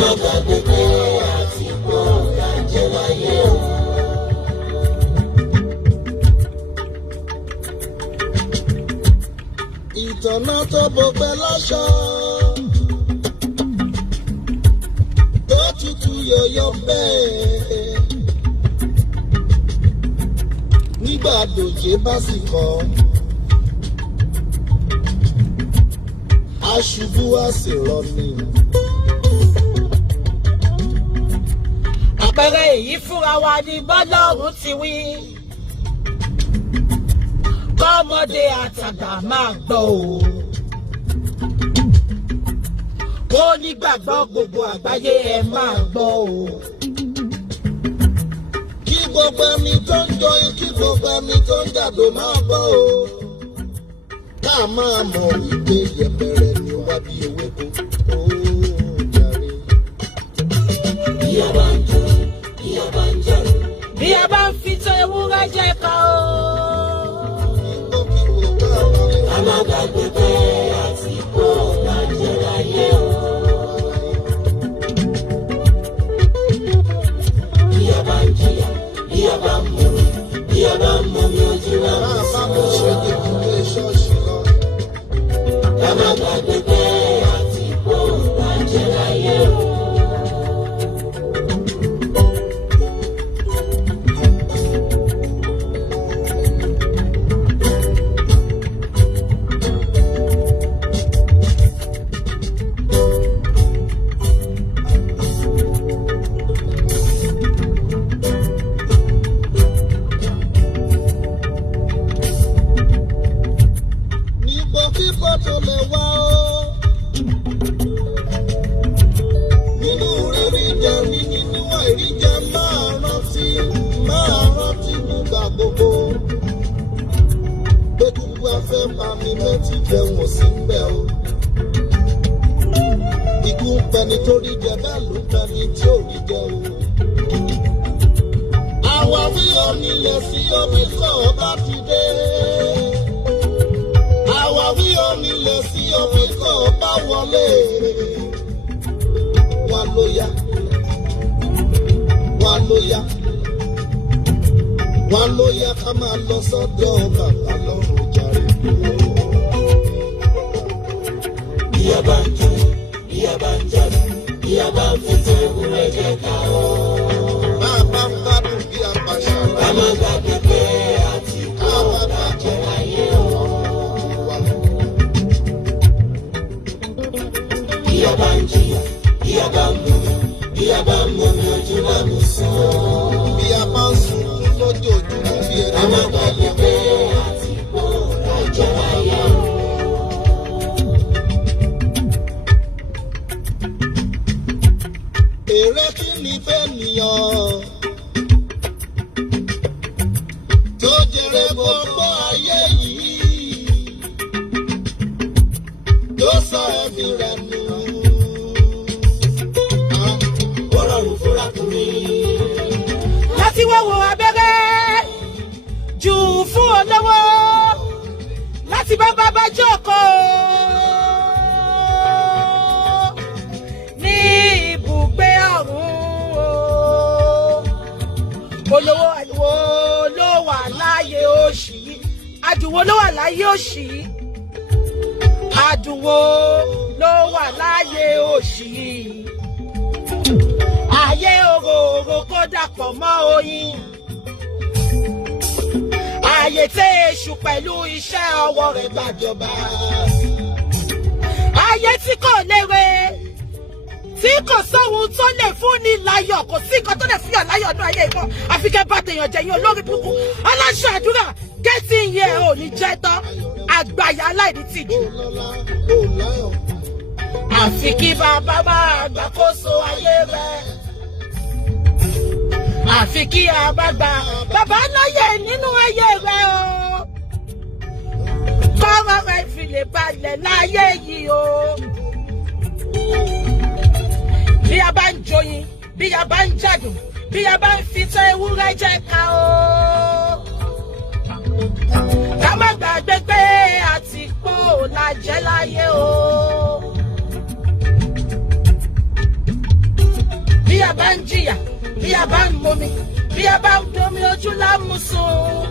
má gbàgbé pé àti pò lájẹ́ láyé o. Ìtànà tó bọ̀gbẹ́ láṣọ tó tutù yọ̀yọ̀ bẹ́ẹ̀ nígbà dòjé bá sì kọ́ aṣubú wá sì rọni. Àpẹẹrẹ èyí fúnra wa ni bọ́lọ́run ti wí. Kọ́mọdé àtàgbà máa gbọ́ o. Kó nígbàgbọ́ gbogbo àgbáyé ẹ máa gbọ́ o. Kí gbogbo ẹni tó ń jọyìn, kí gbogbo ẹni tó ń jàdó máa gbọ́ o. Ká máa mọ̀ wípé yẹpẹrẹ ni wá bí ewéko. Ó jàre. Bí a bá ń jó, bí a bá ń jẹun. Bí a bá ń fi tó ewúrẹ́ jẹ ká o. Ká má gbàgbé pé àti pò lájẹ́ láyé o. Bí a bá ń jìyà, bí a bá ń mú mi, bí a bá ń mú mi ojú wa mú sí o. Bá a bá mú ṣẹ́jẹ̀ kúlé ṣọ́ọ̀ṣì lọ. Ká má gbàgbé pé àti pò lájẹ́ láyé o. Ikú pẹni tó rí jẹ bẹ́ẹ̀ ló pẹni tí ò rí jẹ o. Àwáwí onílẹ̀ sí omi kọ̀ bá ti dé. Àwáwí onílẹ̀ sí omi kọ̀ bá wọlé. Wọ́n ló yá. Wọ́n ló yá. Wọ́n ló yá ká máa lọ sọ́dọ̀ bàbá lọ́rùn jàre. Bí a bá ń jó, bí a bá ń jáde, bí a bá ń fi tó ewúrẹ́ jẹ ká o. Bá a bá ń gbádùn bí a bá ṣàlàyé. Ká má gbàgbé pé àti pò lájẹ́ láyé o. Bí a bá ń jìyà, bí a bá ń mú mi, bí a bá ń mú mi ojú wa mú sí o. Bí a bá ń sunkún lójoojúmọ́ bí ẹni. Ká má gbàgbé pé àti pò lájẹ́ láyé o. Èrè kí ni fẹ́nìyàn tó jèrè gbogbo ayé yìí tó sọ ẹ̀mí rẹ̀ nù. Ó rọrùn fúnra kù mí. Láti wọ́wọ́ abẹ́rẹ́ jù fún olówó láti bá bàbá jókòó. Olówó àdùnwó ló wà láyé òṣì. Àdùnwó ló wà láyé òṣì. Àdùnwó ló wà láyé òṣì. Ayé ògòrò kó dàpọ̀ mọ́ oyin. Ayé tẹ́ èṣù pẹ̀lú iṣẹ́ ọwọ́ rẹ̀ gbàjọba. Ayé tí kò léwe. Tí kò sóhun tó lè fún ní láyọ̀, kò sí nǹkan tó lè fún yàn láyọ̀ ní ayé ìbọn. Àfi kẹ́ bá tèèyàn jẹ yín olórí burúkú. Aláṣọ àdúrà gẹ́tì yẹn ò ní jẹ́ tán. Àgbàyà aláìní tìjú. Àfi kí bàbá máa gbàkóso ayé rẹ̀. Àfi kí àbàgbà bàbá láyè nínú ayé rẹ̀ o. Bọ́rọ̀ rẹ̀ fi lè balẹ̀ láyé yìí o. Bí a bá ń joyin, bí a bá ń jàdùn, bí a bá ń fi tó ewúrẹ́ jẹ ká o. Ká má gbàgbé pé àti pò lájẹ́ láyé o. a bá ń momi bí a bá ń domi ojú lámùsùn.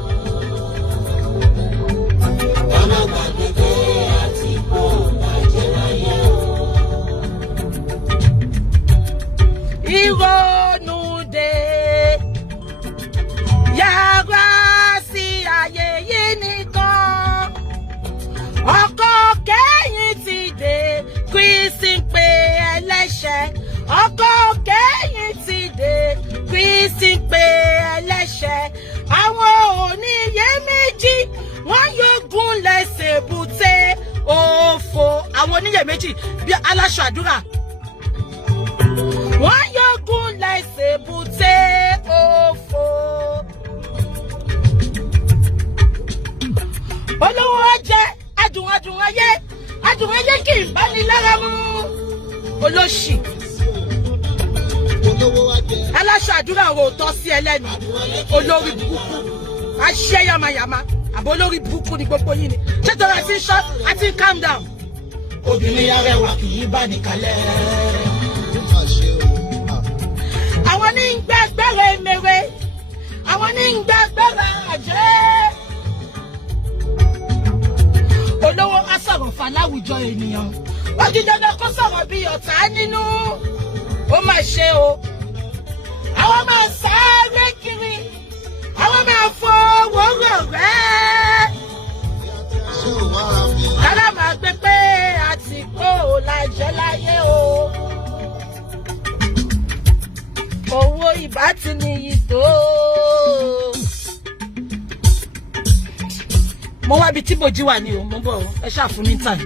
Ọmọ gbàgbé àti kó bàjẹ́ láyé o. Ìrònú dé yàrá sí ayé yìí nìkan. Ọkọ kẹ́yìn ti dé Kristi ń pe ẹlẹ́ṣẹ̀. Ọkọ kẹ́yìn ti dé Kristi ń pe ẹlẹ́ṣẹ̀. Àwọn oníyèméjì wọ́n yóò gúnlẹ̀ ṣèbùté òfò. Àwọn oníyèméjì bí aláṣọ àdúrà. Wọ́n yóò gúnlẹ̀ ṣèbùté òfò. Olówó ọjẹ́ adùn ayé kì í bá ní lára mú. Olóṣì aláṣọ àdúrà ò tọ́ sí ẹlẹ́nu. Olórí burúkú aṣẹ́ yamayama àbò olórí burúkú ni gbogbo yìí ni. Ṣé tọ́ra ti ń ṣọ́ àti calm down. Obìnrin arẹwà kì í bá ní kalẹ̀. Àwọn ní ń gbẹ́gbẹ́rẹ́ mèrè. Àwọn ní ń gbẹ́gbẹ́rẹ́ àjẹ́. Olówó á sọ̀rọ̀ fà láwùjọ ènìyàn. Ó di dandan kó sọ̀rọ̀ bí ọ̀tá nínú. Ó mà ṣe o. Àwọn máa sáré kiri. Àwọn máa fọwọ́ rọ̀ rẹ́. Kálá máa gbé pé àtìkó làjẹ́ láyé o. Owó ìbá ti níyì tó. Mo wá bí tí Bòjí wà ní o, mo bọ̀ ẹ ṣàfún ní tàn.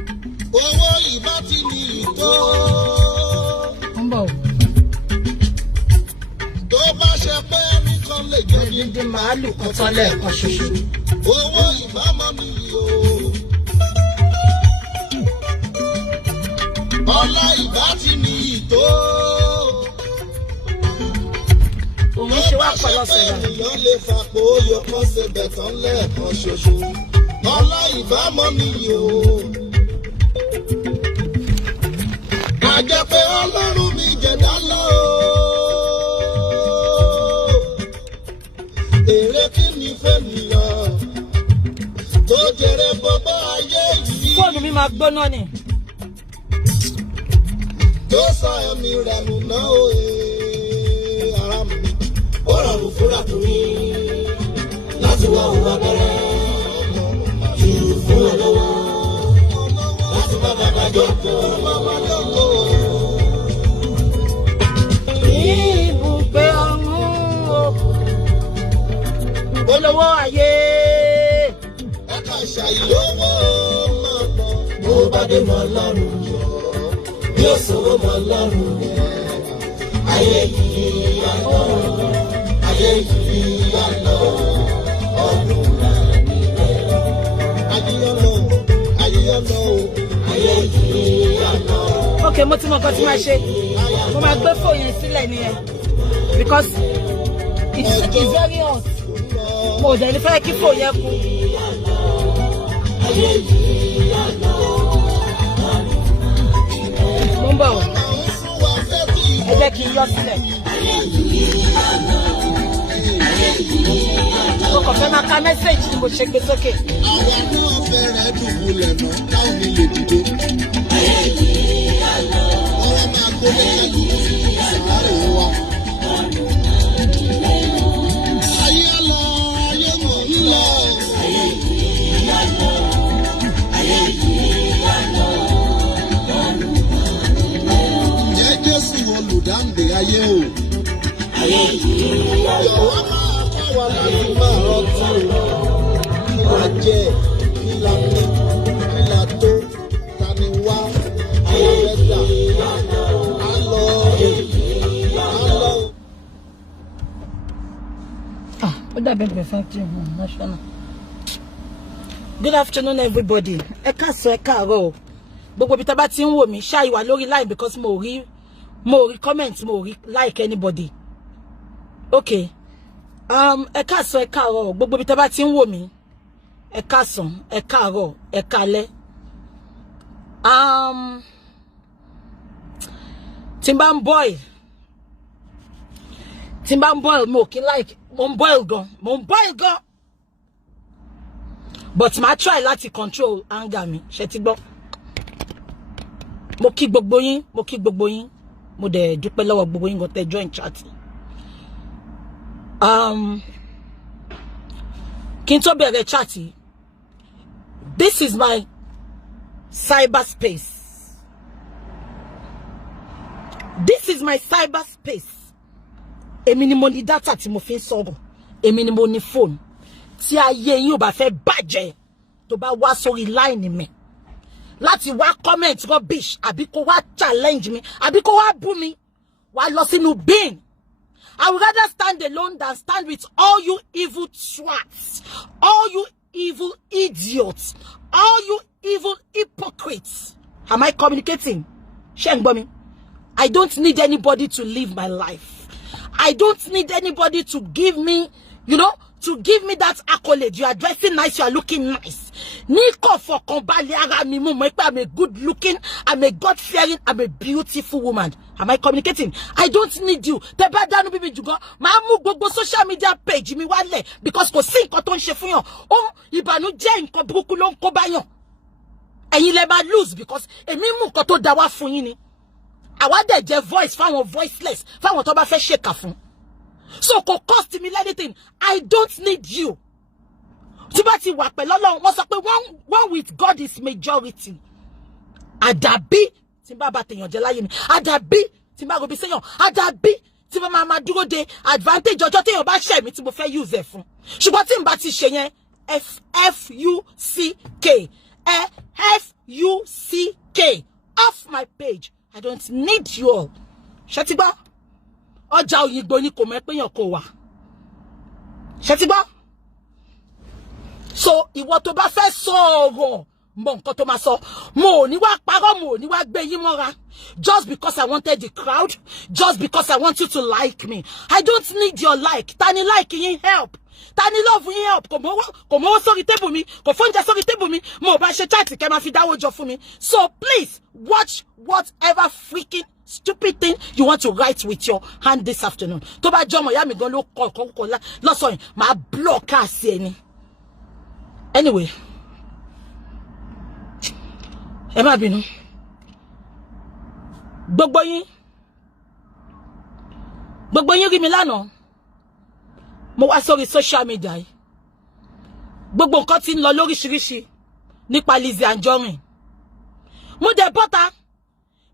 Owó ìbá ti níyì tó. Mo bọ̀. Tó bá ṣe pé nìkan lè jẹ́ dídí màálù kan tán lẹ́ẹ̀kan ṣoṣo. Owó ìbá mọ́ níyì o. Ọlá ìbá ti níyì tó. Òun ṣe wá pọ̀ lọ́sẹ̀ rẹ̀. Ènìyàn lè fapò oyè kan ṣe bẹ̀tán lẹ́ẹ̀kan ṣoṣo. Ọlá ìbámọ́ nìyí o. Àjẹ́ pé Ọlọ́run mi jẹ̀dá lọ o. Èrè kí ni fẹ́nìyàn tó jèrè gbogbo ayé yìí. Fóònù mi máa gbóná ni. Tó sọ ẹ̀mí rẹ̀ nù náà o ara mi. Ó rọrùn fúnra tó rí láti wá òun abẹ́rẹ́. Fún olówó láti bá bàbá jókòó. Ibùgbé ọ̀run o. Olówó ayé. Ẹ̀ka ṣàìlówó máa bọ̀. Bó bá dé mọ́ lọ́rùn yọ, yóò sọ̀rọ̀ mọ́ lọ́rùn yẹ. Ayé yìí yá lọ, ayé yìí yá lọ, ọdún náà nílẹ̀. Ayé yìí yá lọ. Ok, mo ti mọ nǹkan tí máa ṣe. Mo máa gbé fóònù yẹn sílẹ̀ nìyẹn. Because it's very hot. Mo ò dẹ̀ ní fẹ́ kí fóònù yẹn kú. Ayé yìí yá lọ. Mo ń bọ̀ o. Ẹ jẹ́ kí n yọ sílẹ̀. Mo kàn fẹ́ máa ka mẹ́sẹ̀jì ni mo ṣe gbé sókè. Àwa náà fẹ́rẹ̀ dùbúlẹ̀ náà táwọn mi lè dìde. Ọ̀rọ̀ máa gbólé kálukú sàárè wa. Ayé lọ, ayé mọ̀ ń lọ. Jẹ́ Jésù olùdáǹdè ayé o. Yọ̀wọ́ máa kọ́ wa láti máa rántí o. Kí la jẹ, kí la ní, kí la tó, ta ni wá, kí la fẹ́ dà. Á lọ, á lọ. Ó dàbí ẹgbẹ́ factory national. Good afternoon everybody. Ẹ káàsán ẹ káàárọ̀ o. Gbogbo ibi tá bá ti ń wò mí ṣáà ìwà lórí live because mo rí comment, mo rí like anybody. Okay. Ẹ káàsán ẹ káàárọ̀ o. Gbogbo ibi tá bá ti ń wò mí. Ẹ káàsán ẹ káàárọ̀ ẹ káalẹ́. Tí n bá ń boil Timba boil mo kin like mo boil gan. But ma try láti control anger mi. Ṣé ti gbọ́. Mo kí gbogbo yín. Mo dẹ̀ dúpẹ́ lọ́wọ́ gbogbo yín go te join chat. Kí n tó bẹ̀rẹ̀ chat. This is my cyberspace. This is my cyberspace. Èmi ni mo ní data tí mo fi ń sọ̀rọ̀. Èmi ni mo ní phone. Tí ayé yín ò bá fẹ́ bàjẹ́ tó bá wá sórí line mi. Láti wá comment rubbish àbí kó wá challenge mi àbí kó wá bú mi. Wá lọ sínú bin. I would rather stand alone than stand with all you evil twats, all you evil idiots, all you evil hypocrites. Am I communicating? Shengbami. I don't need anybody to live my life. I don't need anybody to give me, to give me that accolade. You are dressing nice, you are looking nice. Niko for kombali ara mi mo mo I'm a good looking, I'm a God fearing, I'm a beautiful woman. Am I communicating? I don't need you. Te ba danu bibi jugo, ma mu gbogbo social media page mi wale because kò sí nǹkan tó ń ṣe fún yàn. Oh, ìbànújẹ́ nǹkan burúkú ló ń kó bá yàn. Ẹ̀yin lẹ ma lose because èmi mú nǹkan tó dá wá fún yín ni. Àwa dẹ̀ jẹ́ voice fáwọn voiceless, fáwọn tó bá fẹ́ ṣèkà fún. So kò cost me anything. I don't need you. Tí bá ti wà pẹ̀lú Ọlọ́run, wọ́n sọ pé one with God is majority. Àdàbí tí bá bá tèèyàn jẹ́ láyé mi. Àdàbí tí bá robi séyàn. Àdàbí tí bá máa dúró de advantage ọjọ́ téèyàn bá ṣẹ̀ mí tí mo fẹ́ use ẹ̀ fún. Ṣùgbọ́n tí n bá ti ṣe yẹn F-U-C-K. F-U-C-K. Off my page. I don't need you all. Ṣé ti gbọ́? Ọjà Òyìnbó ni kò mọ̀ pé yàn kò wà. Ṣé ti gbọ́? So ìwọ tó bá fẹ́ sọ̀rọ̀ mọ nǹkan tó máa sọ. Mo ò ní wá parọ́, mo ò ní wá gbé yín mọ́ra. Just because I wanted the crowd, just because I want you to like me. I don't need your like. Tani like yín help. Tani love yín help. Kò mọ́wọ́ sórí table mi, kò fóúnjẹ sórí table mi, mo bá ṣe chat kẹ́ máa fi dáwọ́ jọ fún mi. So please watch whatever freaking stupid thing you want to write with your hand this afternoon. Tó bá jọmọ ya mi gan ló kọ lọ́sọ̀ yìí, máa block àṣẹ ẹni. Anyway, ẹ má bínú. Gbogbo yín rí mi lánàá. Mo wá sórí social media yìí. Gbogbo nǹkan tí ń lọ lóríṣiríṣi nípa Lizzy Anjorin. Mo dẹ̀ bọ́ta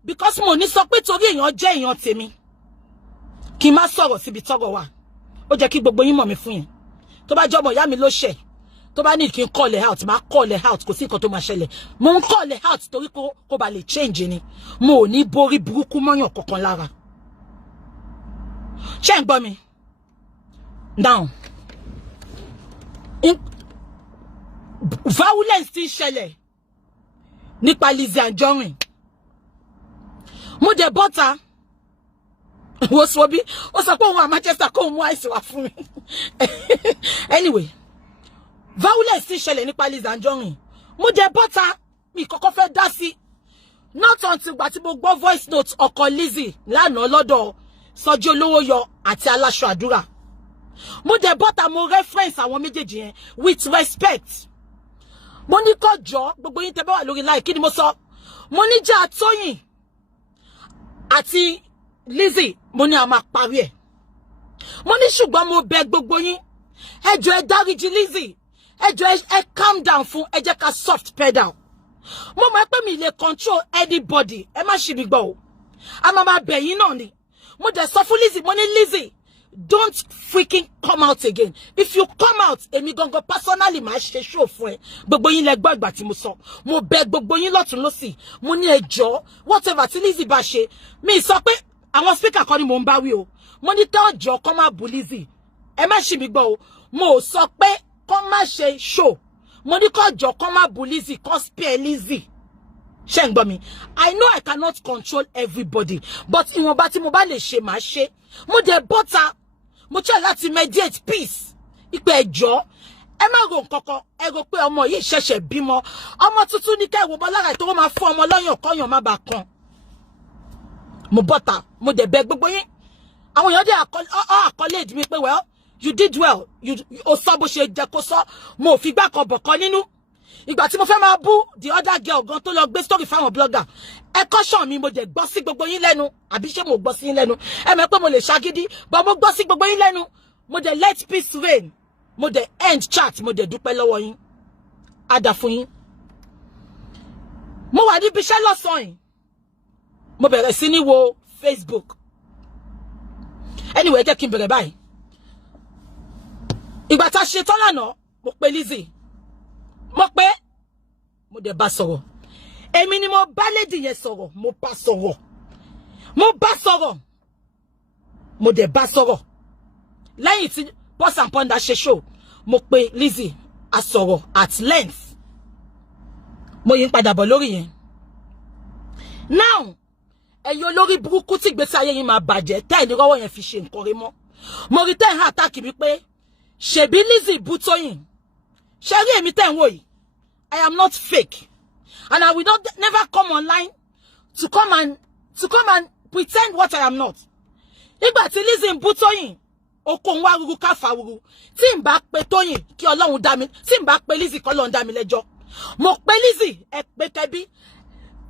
because mo ní sọ pé torí èèyàn jẹ́ èèyàn tèmi. Kí n má sọ̀rọ̀ síbi tọ́rọ̀ wà. Ó jẹ́ kí gbogbo yín mọ̀ mí fún yẹn. Tó bá jọmọ ìyá mi ló ṣẹ̀. Tó bá ní kí n call it out, ma call it out, kò sí nǹkan tó máa ṣẹlẹ̀. Mo ń call it out torí kó bá lè change ni. Mo ò ní borí burúkú mọ́yàn kankan lára. Ṣé ń gbọ́ mi? Now, violence tí ń ṣẹlẹ̀ nípa Lizzy Anjorin. Mo dẹ̀ bọ́ta. Wo sọ bí? Ó sọ pé òun à Manchester kó mú àìsàn wá fún mi. Anyway, violence tí ń ṣẹlẹ̀ nípa Lizzy Anjorin. Mo dẹ̀ bọ́ta. Mi kọ́kọ́ fẹ́ dá sí. Not until gbà tí mo gbọ́ voice note ọkọ Lizzy lánàá lọ́dọ̀ Sọjí Olówóyọ àti Aláṣọ Àdúrà. Mo dẹ̀ bọ́ta mo reference àwọn méjèèjì yẹn with respect. Mo ní kó jọ gbogbo yín tẹ́ bá wà lórí live kí ni mo sọ? Mo ní jẹ́ Tóyìn àti Lizzy mo ní a máa parí ẹ̀. Mo ní ṣùgbọ́n mo bẹ̀ gbogbo yín. Ẹ jọ̀ọ́ ẹ dáríjì Lizzy. Ẹ jọ̀ọ́ ẹ calm down fún ẹ jẹ́ ká soft pedal. Mo mọ̀ pé mi lè control anybody. Ẹ má ṣì mí gbọ́ o. A máa bẹ̀ yín náà ni. Mo dẹ̀ sọ fún Lizzy, mo ní Lizzy, don't freaking come out again. If you come out, èmi gangan personally máa ṣe show fún ẹ. Gbogbo yín lẹ gbọ́ ìgbà tí mo sọ. Mo bẹ̀ gbogbo yín lọ́tùn lósì. Mo ní ẹ jọ̀ọ́, whatever tí Lizzy bá ṣe. Mi sọ pé àwọn speaker kan ni mo ń bá wí o. Mo ní tẹ́ ọjọ́ kọ́ máa bú Lizzy. Ẹ má ṣì mí gbọ́ o. Mo sọ pé kọ́ má ṣe show. Mo ní kọ́ ọjọ́ kọ́ máa bú Lizzy, kọ́ spare Lizzy. Ṣé ń gbọ́ mi? I know I cannot control everybody, but ìwọ̀nba tí mo bá lè ṣe máa ṣe. Mo dẹ̀ bọ́ta. Mo try láti mediate peace. Ìpè ẹjọ́. Ẹ má ro nǹkankan. Ẹ rò pé ọmọ yìí ṣẹ̀ṣẹ̀ bímọ. Ọmọ tuntun ní kẹ́ wo bọ́ lára tó máa fún ọmọ lọ́yàn kọ́yàn má bàa kan. Mo bọ́ta. Mo dẹ̀ bẹ̀ gbogbo yín. àwọn èèyàn dé accolade mi pé well you did well o sọ bó ṣe jẹ́ kó sọ mo fi gbà kan bọ̀kan nínú ìgbà tí mo fẹ́ máa bú the other girl gan tó lọ gbé story fáwọn blogger ẹ caution mi mo dẹ̀ gbọ́ sí gbogbo yín lẹ́nu àbí ṣé mo gbọ́ sí yín lẹ́nu ẹ mọ̀ pé mo lè ṣagídí but mo gbọ́ sí gbogbo yín lẹ́nu mo dẹ̀ let peace reign mo dẹ̀ end chat mo dẹ̀ dúpẹ́ lọ́wọ́ yín á dà fún yín mo wà níbi iṣẹ́ lọ́sàn-án yìí mo bẹ̀rẹ̀ sí ní wo Facebook anyway jẹ́ kí n bẹ̀rẹ̀ báyìí ìgbà tá a ṣe tán lánàá mo pe Lizzy mo pé mo dẹ̀ bá sọ̀rọ̀ èmi ni mo bá lady yẹn sọ̀rọ̀ mo bá sọ̀rọ̀ mo dẹ̀ bá sọ̀rọ̀ lẹ́yìn tí Boss and Ponder ṣe show mo pe Lizzy a sọ̀rọ̀ at length mo yín padà bọ̀ lórí yẹn now ẹ̀yin olórí burúkú tí gbèsè ayé yín máa bàjẹ́ tẹ́ ẹ̀ ní rọ́wọ́ yẹn fi ṣe nǹkan rí mọ́ mo rí tẹ́ ẹ̀ hàn àtàkì mi pé ṣèbí Lizzy bú Tóyìn ṣe rí èmi tẹ́ ẹ̀ ń wò yìí I am not fake and I will never come online to come and pretend what I am not. Nígbà tí Lizzy ń bú Tóyìn oko ń wá ruru ká fa ruru tí n bá pe Tóyìn kí Ọlọ́run dá mi tí n bá pe Lizzy kí Ọlọ́run dá mi lẹ́jọ́ mo pe Lizzy ẹ pé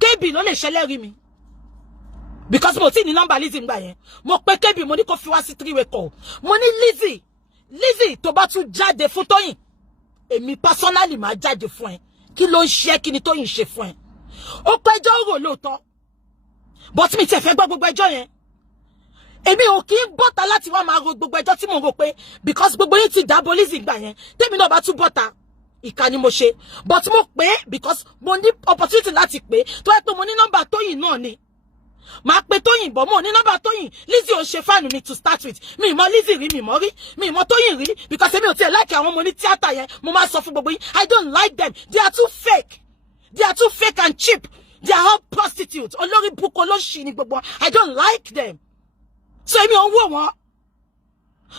Kẹ́bì ló lè ṣẹlẹ́rìí mi because mo ti ní nọ́mbà Lizzy ngbà yẹn mo pe Kẹ́bì mo ní kó fi wá sí 3-way call mo ní Lizzy tó bá tún jáde fún Tóyìn èmi personally máa jáde fún ẹ kí ló ń ṣe kí ni Tóyìn ṣe fún ẹ ó pé ẹjọ́ rò lóòótọ́ but mi ti fẹ́ gbọ́ gbogbo ẹjọ́ yẹn èmi ò kí ń bọ́ta láti wá máa ro gbogbo ẹjọ́ tí mo rò pé because gbogbo yín ti dáàbò Lizzy gbà yẹn tèmi náà bá tún bọ́ta ìkà ni mo ṣe but mo pé because mo ní opportunity láti pé tó yẹ pé mo ní nọ́mbà Tóyìn náà ni máa pe Tóyìn bọ̀ mo ní nọ́mbà Tóyìn Lizzy ò ṣe fáànù mi to start with mi mọ Lizzy rí mi mọ Tóyìn rí because èmi ò tiẹ̀ like àwọn ọmọ ní tíátà yẹn mo máa sọ fún gbogbo yín I don't like them they are too fake and cheap they are all prostitutes olórí buko lóṣì ni gbogbo I don't like them so èmi ò ń wò wọ́n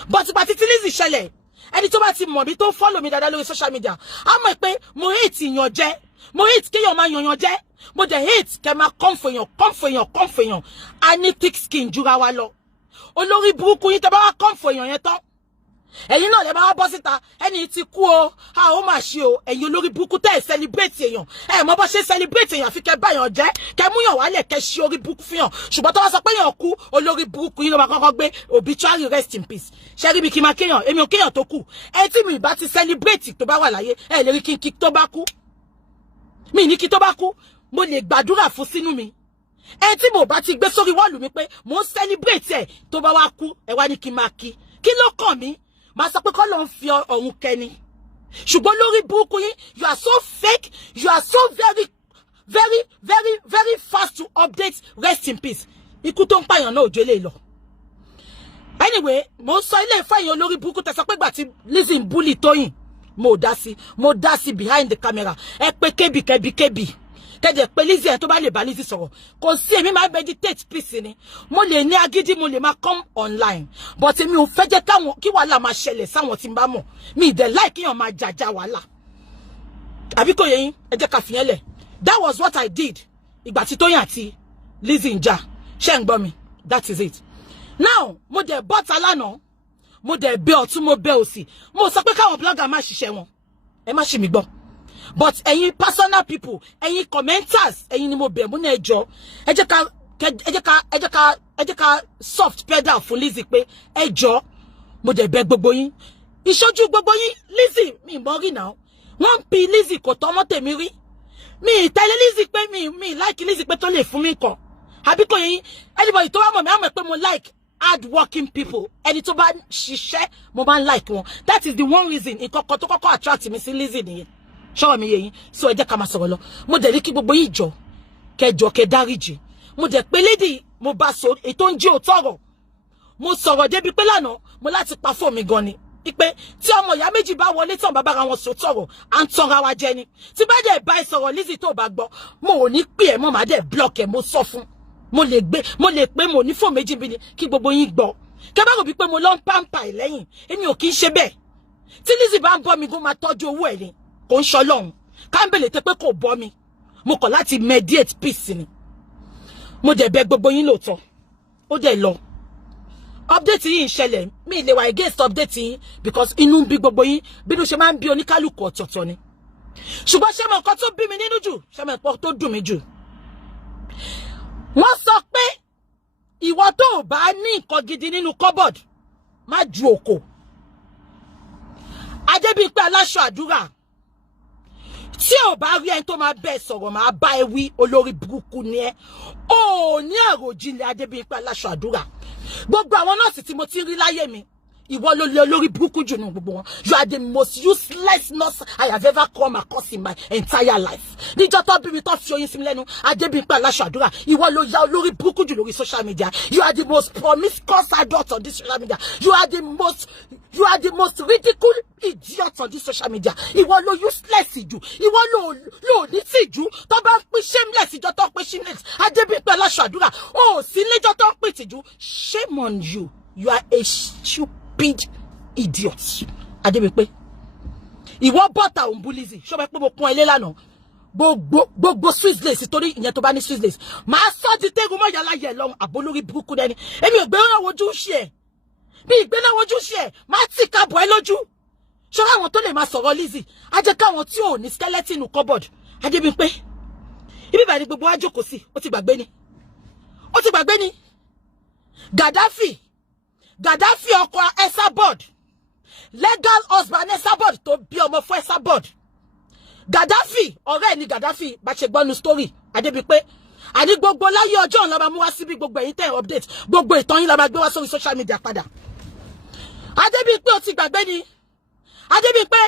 but ìgbà tí Lizzy ṣẹlẹ̀ ẹni tó bá ti mọ̀ bí tó follow mi dáadáa lórí social media á mọ̀ pé mo hate ìyànjẹ mo hate kéèyàn máa yànyàn jẹ mo dẹ̀ hate kẹ́ máa come for èèyàn a ní thick skin jura wa lọ olórí burúkú yín tẹ́ bá wá come for èèyàn yẹn tán ẹ̀yin náà lè máa bọ́ síta ẹni tí kú o a ó máa ṣe o ẹ̀yin olórí burúkú tẹ́ ẹ̀ celebrate èèyàn ẹ̀ mọ́ bọ́ ṣe celebrate èèyàn àfi kẹ́ báyàn jẹ́ kẹ́ múyàn wálẹ̀ kẹ́ ṣe orí burúkú fihàn ṣùgbọ́n tó wá sọ pé èèyàn kú olórí burúkú yín ló máa kọ́kọ́ gbé obituary rest in peace ṣe rí bí kí n máa kéèyàn èmi ò kéèyàn tó kù ẹ tí mi bá ti celebrate tó bá wà láyé ẹ lè rí kí n kí tó bá kú mi ní kí tó bá kú mo lè gbàdúrà fún sínú mi ẹ tí mo bá ti gbé sórí wọ́ọ̀lù mi pé mo ń celebrate ẹ tó bá wá kú ẹ wá ní kí n máa kí ló kàn mí máa sọ pé kọ́ ló ń fi ọ̀run kẹni ṣùgbọ́n lórí burúkú yín you are so fake you are so very fast to update rest in peace ikú tó ń pààyàn náà òjò lè lọ anyway mo sọ ilé ìfẹ́ yẹn olórí burúkú tẹ sọ pé gbà tí Lizzy ń bully Tóyìn mo dá sí behind the camera ẹ pé Kẹ́bì kẹ́jẹ̀ pé Lizzy ẹ̀ tó bá lè bá Lizzy sọ̀rọ̀ kò sí èmi máa meditate peace ni mo lè ní agídí mo lè máa come online but èmi ò fẹ́ jẹ́ kí wàhálà máa ṣẹlẹ̀ sáwọn tí n bá mọ̀ mi ìdẹ̀ láì kíyàn máa jàjà wàhálà àbí kò yẹ yín ẹ jẹ́ ká fi yẹn lẹ̀ that was what I did ìgbà tí Tóyìn àti Lizzy ń jà ṣé ń gbọ́ mi that is it now mo dẹ̀ bọ́ta lánàá mo dẹ̀ bẹ ọ̀tún mo bẹ òsì mo sọ pé káwọn blogger má ṣiṣẹ́ wọn ẹ má ṣe mi gbọ́ but ẹ̀yin personal people ẹ̀yin commenters ẹ̀yin ni mo bẹ̀ mú ní ẹjọ́ ẹ jẹ́ ká soft pedal fún Lizzy pé ẹjọ́ mo dẹ̀ bẹ̀ gbogbo yín ìṣojú gbogbo yín Lizzy mi mọ̀ rí náà wọ́n pi Lizzy kò tọ́ mọ́ tèmi rí mi tẹ̀lé Lizzy pé mi like Lizzy pé tó lè fún mi kan àbí kò yín anybody tó wá mọ̀ mi á mọ̀ pé mo like hard working people ẹni tó bá ṣiṣẹ́ mo bá like wọn that is the one reason ìkọ̀kọ̀ tó kọ́kọ́ attract mi sí Lizzy nìyẹn ṣọ́wọ́ mi yẹ yín so ẹ jẹ́ ká máa sọ̀rọ̀ lọ mo dẹ̀ rí kí gbogbo yín jọ kẹjọ kẹ dáríjì mo dẹ̀ pé lady mo bá so ètò ń jí òtọ́rọ̀ mo sọ̀rọ̀ débi pé lánàá mo láti pa fóònù mi gan ni ipe tí ọmọ ìyá méjì bá wọlé tí wọn bàbá ara wọn so tọ̀rọ̀ à ń tanra wa jẹ ni tí bá dẹ̀ bá ẹ sọ̀rọ̀ Lizzy tó bá gbọ́ mo ò ní pè ẹ́ mọ́ màá dẹ̀ block ẹ̀ mo sọ fún mo lè pé mo ní fóònù méjì bí ni kí gbogbo yín gbọ́ kẹ bá rò bí pé mo lọ ń pàǹpà ẹ̀ lẹ́yìn èmi ò kì í ṣe bẹ́ẹ̀ tí Lizzy bá ń bọ́ mi gún máa tọ́jú owó ẹ̀ ni kò ń ṣọlọ́run kámbèlè tẹ pé kò bọ́ mi mo kọ̀ láti mediate peace ni mo dẹ̀ bẹ̀ gbogbo yín lóòótọ́ ó dẹ̀ lọ update yìí ń ṣẹlẹ̀ mi lè wà against update yìí because inú bí gbogbo yín bínú ṣe máa ń bí oníkálùkù ọ̀tọ̀ọ̀tọ̀ ni ṣùgbọ́n ṣé mo nǹkan tó bí mi nínú jù ṣé mo nǹkan tó dùn mí jù wọ́n sọ pé ìwọ tó ò bá ní nǹkan gidi nínú cupboard má ju òkò Adébímpé aláṣọ àdúrà tí ò bá rí ẹni tó máa bẹ́ẹ̀ sọ̀rọ̀ máa bá ẹ wí olórí burúkú ni ẹ ò ní àròjinlẹ̀ Adébímpé aláṣọ àdúrà gbogbo àwọn nọ́ọ̀sì tí mo ti rí láyé mi ìwọ ló lé olórí burúkú jù nù gbogbo wọn you are the most useless nurse I have ever come across in my entire life níjọ́ tó bí mi tó fi oyin sí mi lẹ́nu Adébímpé aláṣọ àdúrà ìwọ ló ya olórí burúkú jù lórí social media you are the most promiscuous adult on this social media you are the most ridiculous idiot on this social media ìwọ ló useless jù ìwọ ló ní tìjú tó bá ń pín shameless ìjọ tó ń pín shameless Adébímpé aláṣọ àdúrà ó sì níjọ́ tó ń pín tìjú shame on you you are a stupid idiot Adébímpé ìwọ bọ́tà òun búlíìsì ṣó bá pé mo pọ́n ilé lánàá gbogbo swiss lace torí ìyẹn tó bá ní swiss lace máa sọ di tẹ́gun mọ́ yàrá yẹ lọ́hùn àbólórí burúkú dẹni èmi ò gbé náà wojú ṣe ẹ̀ bí ìgbé náà wojú ṣe ẹ̀ máa tì ká bọ̀ ẹ́ lójú ṣọ́ra àwọn tó lè máa sọ̀rọ̀ Lizzy á jẹ́ káwọn tí ò ní skeleton cupboard Adébímpé ibi bàrí gbogbo wa jókòó sí ó ti gbàgbé ni Gaddafi ọkọ Esabod legal husband Esabod tó bí ọmọ fún Esabod Gaddafi ọ̀rẹ́ ni Gaddafi bá ṣe gbọ́nu story Adébímpé àní gbogbo láyé ọjọ́ ọ̀la máa mú wá síbi gbogbo ẹ̀yin tẹ́ update gbogbo ìtàn yín la máa gbé wá sórí social media padà Adébímpé ó ti gbàgbé ni Adébímpé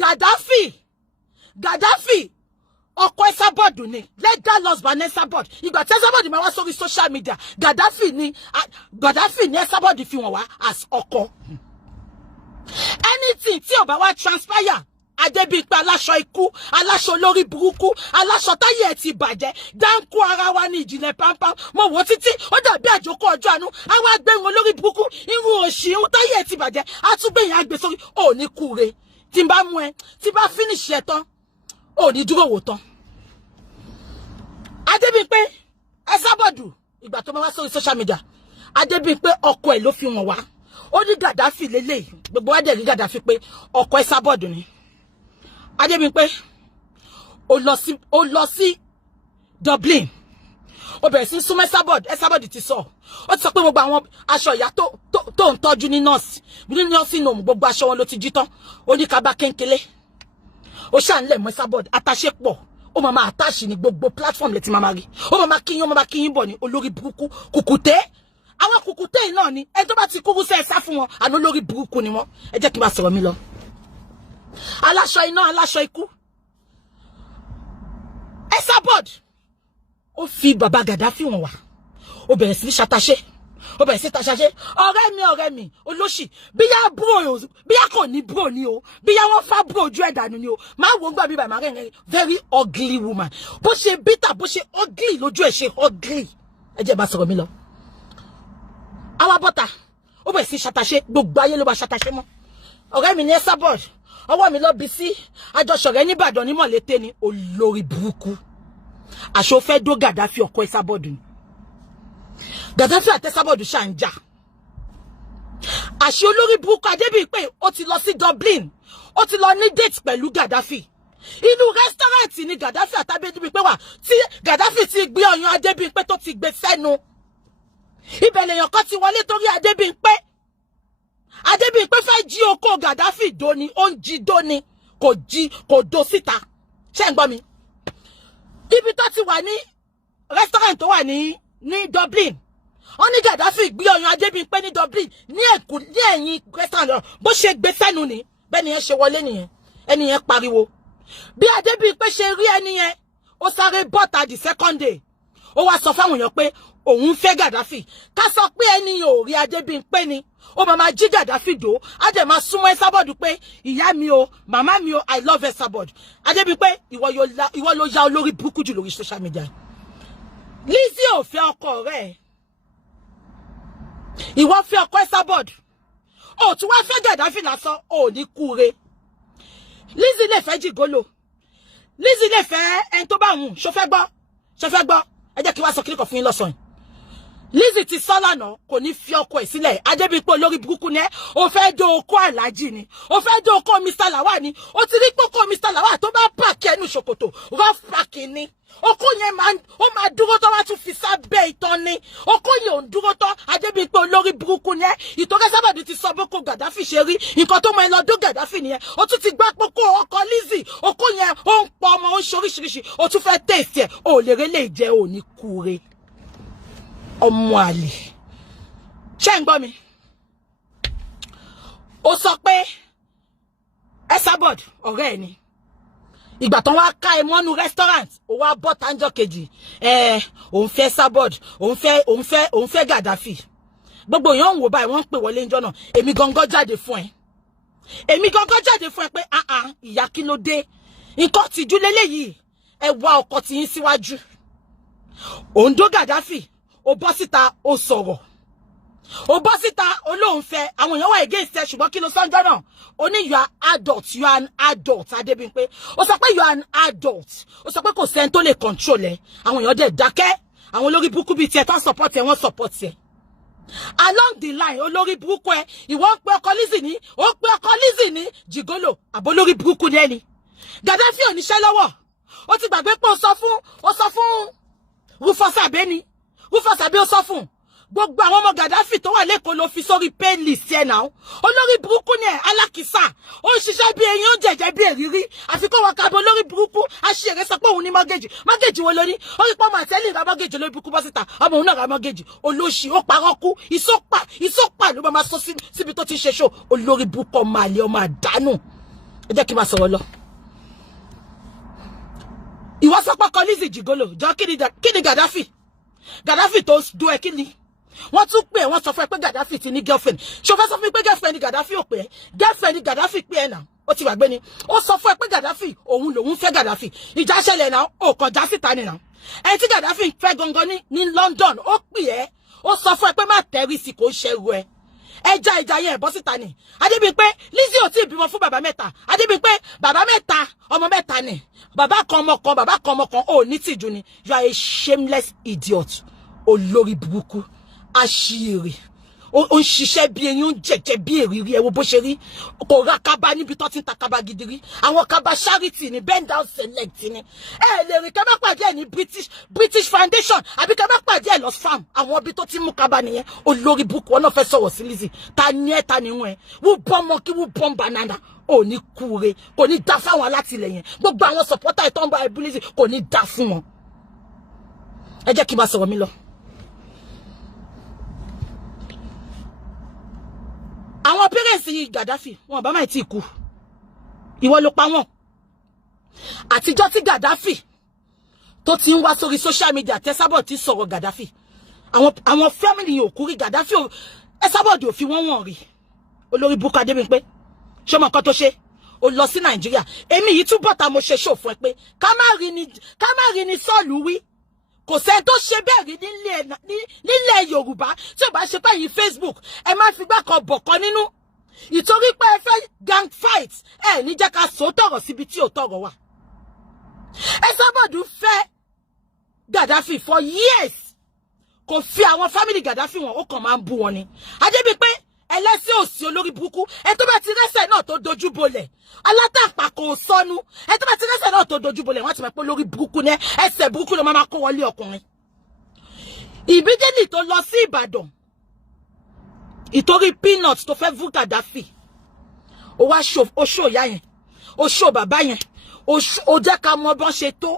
Gaddafi ọkọ Esabod ni legal husband Esabod ìgbà tí Esabod máa wá sórí social media Gaddafi ni Esabod fi wọ́n wá as ọkọ anything tí ó bá wá transpire Adébímpé aláṣọ ikú aláṣọ lórí burúkú aláṣọ táyé ẹ̀ ti bàjẹ́ dáńkú ara wa ní ìjìnlẹ̀ pampam mo wò títí ó dàbí àjòkó ọjọ́ àánú àwọn agbẹ̀rún lórí burúkú irun òṣì irun táyé ẹ̀ ti bàjẹ́ àtúgbẹ̀yìn àgbẹ̀ sórí ò ní kúre tí n bá mú ẹ tí bá finish ẹ tán ò ní dúró wò tán Adébímpé Esabod ìgbà tó máa wá sórí social media Adébímpé ọkọ ẹ̀ ló fi wọ́n wá ó ní Gaddafi lélẹ́yìí gbogbo wa dẹ̀ rí Gaddafi pé ọkọ Esabod ni Adébímpé ó lọ sí Dublin ó bẹ̀rẹ̀ sí súnmọ́ Esabod ti sọ ó ti sọ pé gbogbo àwọn aṣọ ìyá tó ń tọ́jú ní nọ́ọ̀sì nòmù gbogbo aṣọ wọn ló ti jí tán ó ní kaba kéńkélé ó ṣàǹlẹ̀ mọ́ Esabod àtàṣe pọ̀ ó máa àtàṣì ní gbogbo platform lẹ́tí máa rí ó máa kíyín bọ̀ ní olórí burúkú kùkùté àwọn kùkùté yìí náà ni ẹ tó bá ti kúrú sẹ́ ẹ sá fún wọn àná olórí burúkú ni wọ́n ẹ jẹ́ kí n bá sọ̀rọ̀ mi lọ aláṣọ iná aláṣọ ikú Esabod ó fi bàbá Gaddafi wọ́n wá ó bẹ̀rẹ̀ sí ṣàtàṣe ó bẹ̀rẹ̀ sí tàṣàṣe ọ̀rẹ́ mi olóṣì bíyá kò ní bro ni o bíyá wọ́n fá bro ojú ẹ̀dànù ni o máa wò ń gbà bí bàmá rẹ̀ very ugly woman bó ṣe bitter bó ṣe ugly lójú ẹ̀ ṣe ugly ẹ jẹ́ bá sọ̀rọ̀ mi lọ àwa bọ́ta ó bẹ̀rẹ̀ sí ṣàtàṣe gbogbo ayé ló bá ṣàtàṣe mọ́ ọ̀rẹ́ mi ní Esabod ọwọ́ mi lọ bí sí àjọṣọ̀rẹ́ ní Ìbàdàn ní Mọ̀lété ni olórí burúkú àṣọ fẹ́ dó Gaddafi ọkọ Esabod ni Gaddafi àti Esabod ṣà ń jà àṣẹ olórí burúkú Adébímpé ó ti lọ sí Dublin ó ti lọ ní date pẹ̀lú Gaddafi inú restaurant ni Gaddafi àti Adébímpé wà tí Gaddafi ti gbé ọyàn Adébímpé tó ti gbé sẹ́nu ibẹ̀ lèèyàn kan ti wọlé torí Adébímpé fẹ́ jí oko Gaddafi dóni ó ń jí dóni kò dó síta ṣé ń gbọ́ mi ibi tó ti wà ní restaurant tó wà ní Dublin ó ní Gaddafi gbé ọyàn Adébímpé ní Dublin ní ẹ̀yìn restaurant bó ṣe gbé sẹ́nu ni bẹ́ẹ̀ nìyẹn ṣe wọlé nìyẹn ẹnìyẹn pariwo bí Adébímpé ṣe rí ẹnìyẹn ó sáré bọ́ta the second day ó wá sọ fáwọn èèyàn pé òun fẹ́ Gaddafi ká sọ pé ẹnìyàn ò rí Adébímpé ni ó máa jí Gaddafi dò á dẹ̀ máa súnmọ́ Esabod pé ìyá mi o màmá mi o I love Esabod Adébímpé ìwọ ló ya olórí burúkú jù lórí social media Lizzy ò fẹ́ ọkọ rẹ̀ ìwọ fẹ́ ọkọ Esabod ó tún wá fẹ́ Gaddafi lásán ò ní kúre Lizzy lè fẹ́ jìgólò Lizzy lè fẹ́ ẹni tó bá hùn ṣó fẹ́ gbọ́ ẹ jẹ́ kí wá sọ kílíkọ̀ fún yín lọ́sàn Lizzy ti sọ lánàá kò ní fi ọkọ ẹ̀ sílẹ̀ Adébímpé olórí burúkú ni ó fẹ́ do oko Alhaji ni ó fẹ́ do oko Mr. Lawal ni ó ti rí pé oko Mr. Lawal tó bá pààkì ẹnu ṣòkòtò rough packing ni oko yẹn máa dúró tó wá tún fi sábẹ́ ìtàn ni oko yẹn ò ń dúró tán Adébímpé olórí burúkú ni ìtòkẹ́ sábàdì ti sọ boko Gaddafi ṣe rí nǹkan tó mọ ẹ lọ́dún Gaddafi nìyẹn ó tún ti gbá poko ọkọ Lizzy oko yẹn ó ń pọ ọmọ ó ń ṣoríṣiríṣi ó tún fẹ́ tẹ̀sí ẹ̀ ò lè rélé ìjẹ́ ò ní kúre ọmọ àlè ṣé ń gbọ́ mi ó sọ pé Esabod ọ̀rẹ́ ẹ̀ ni ìgbà tán wá ká ẹ mọ́nú restaurant ó wá bọ́ tánjọ́ kejì òun fẹ́ Esabod òun fẹ́ Gaddafi gbogbo èèyàn ń wò báyìí wọ́n ń pè wọlé ńjọ́ náà èmi gangan jáde fún ẹ pé ìyá kí ló dé nǹkan tìjú lélẹ́yìí ẹ wá ọkọ tí yín síwájú òun dó Gaddafi ó bọ́ síta ó sọ̀rọ̀ ó bọ́ síta olóhùn fẹ́ àwọn èèyàn wà against ẹ ṣùgbọ́n kí ló sọ́njọ́ náà ó ní you are an adult Adébímpé ó sọ pé you are an adult ó sọ pé kò sẹ́ni tó lè control ẹ àwọn èèyàn dẹ̀ dákẹ́ àwọn olórí burúkú bíi tiẹ̀ tán support ẹ wọ́n support ẹ along the line olórí burúkú ẹ ìwọ ń pe ọkọ Lizzy ní jigolo àbólórí burúkú ní ẹni Gaddafi ò níṣẹ́ lọ́wọ́ ó ti gbàgbé pé ó sọ fún Rufus Abeni Rufus Abeni ó sọ fún gbogbo àwọn ọmọ Gaddafi tó wà lẹ́kọ̀ọ́ ló fi sórí playlist ẹ̀ náà olórí burúkú ni ẹ̀ alákìsà ó ń ṣiṣẹ́ bí eyín ó jẹ̀jẹ̀ bí èrírí àfikún wọn kábọ̀ olórí burúkú aṣèré sọ pé òun ní mọ́gẹ́jì wo lórí ó rí pọ́ ọmọ àtẹ́lẹ̀ ra mọ́gẹ́jì olórí burúkú bọ́ síta ọmọ òun náà ra mọ́gẹ́jì olóṣì ó parọ́ kú ìsọ́pà ló máa sọ síbi tó ti ṣe ṣó olórí burúkú ọmọ àlè ọmọ àdánù ẹ jẹ́ kí n máa sọ̀rọ̀ lọ. ìwọ sọ pé ọkọ Lizzy jìgolo jọ kí ni Gaddafi tó do ẹ kí ni wọ́n tún pè wọ́n sọ fún ẹ pé Gaddafi ti ní girlfriend ṣó fẹ́ sọ fún mi pé girlfriend ni Gaddafi ò pè ẹ́ girlfriend ni Gaddafi pè ẹ́ náà ó ti wà gbé ni ó sọ fún ẹ pé Gaddafi òun lòun fẹ́ Gaddafi ìjà ṣẹlẹ̀ náà ó kàn já síta ni náà ẹni tí Gaddafi fẹ́ gangan ní London ó pè ẹ́ ó sọ fún ẹ pé má tẹ̀rí sí kò ṣẹ́rù ẹ ìjà yẹn bọ́ síta ni Adébímpé Lizzy ò tí ì bímọ fún bàbá mẹ́ta Adébímpé bàbá mẹ́ta ọmọ mẹ́ta ni bàbá kan ọmọ kan ò ní tìjú ni you are a shameless idiot olórí burúkú aṣiire ó ń ṣiṣẹ́ bí eyín ń jẹ̀jẹ̀ bí èrírí ẹ wo bó ṣe rí kò ra kaba níbi tó ti ń ta kaba gidi rí àwọn kaba charity ni bend down select ni ẹ lè rìn kẹ́ bá pàdé ẹ̀ ní British Foundation àbí kẹ́ bá pàdé ẹ̀ lọ farm àwọn ibi tó ti mú kaba nìyẹn olórí burúkú wọn náà fẹ́ sọ̀rọ̀ sí Lizzy ta ni ẹ ta ni wọn ẹ wọ́n bọ́ monkey wọ́n bọ́ banana ò ní kúre kò ní dá fáwọn alátìlẹyìn gbogbo àwọn supporter ìtọ́ ń bá ẹbú Lizzy kò ní dá fún wọn ẹ jẹ́ kí n bá sọ̀rọ̀ mi lọ. àwọn parents yìí Gaddafi wọn bá máa ti kú ìwọ ló pa wọn àtijọ́ tí Gaddafi tó ti ń wá sórí social media Esabod ti sọ̀rọ̀ Gaddafi àwọn family yìí ò kú rí Gaddafi Esabod ò fi wọ́n wọ̀n rí olórí burúkú Adébímpé ṣé ọmọ kan tó ṣe ó lọ sí Nàìjíríà èmi yìí túbọ̀ ta mo ṣe ṣò fún ẹ pé ká má rí ni Sọ́ọ̀lù wí kò sẹ́ni tó ṣe bẹ́ẹ̀ rí nílẹ̀ Yorùbá tí ò bá ṣe pé yìí Facebook ẹ má fi gbá kan bọ̀ kan nínú ìtorí pé ẹ fẹ́ gang fight ẹ ní jẹ́ ká sọ tọ̀rọ̀ síbi tí ò tọ̀rọ̀ wà. Esabod fẹ́ Gaddafi for years kò fi àwọn family Gaddafi wọn ó kàn máa ń bú wọn ni Adébímpé ẹlẹ́sìn òsì olórí burúkú ẹ tó bá ti rẹ́sẹ̀ náà tó dojú bolẹ̀ alátàpá kò sọnù ẹ tó bá ti rẹ́sẹ̀ náà tó dojú bolẹ̀ wọ́n ti mọ̀ pé olórí burúkú ní ẹsẹ̀ burúkú ló máa kó wọlé ọkùnrin. Ìbídẹ́lì tó lọ sí Ìbàdàn ìtorí peanut tó fẹ́ fún Gaddafi ó wá ṣó ìyá yẹn ó ṣó bàbá yẹn ó jẹ́ ká mọ bọ́n ṣe tó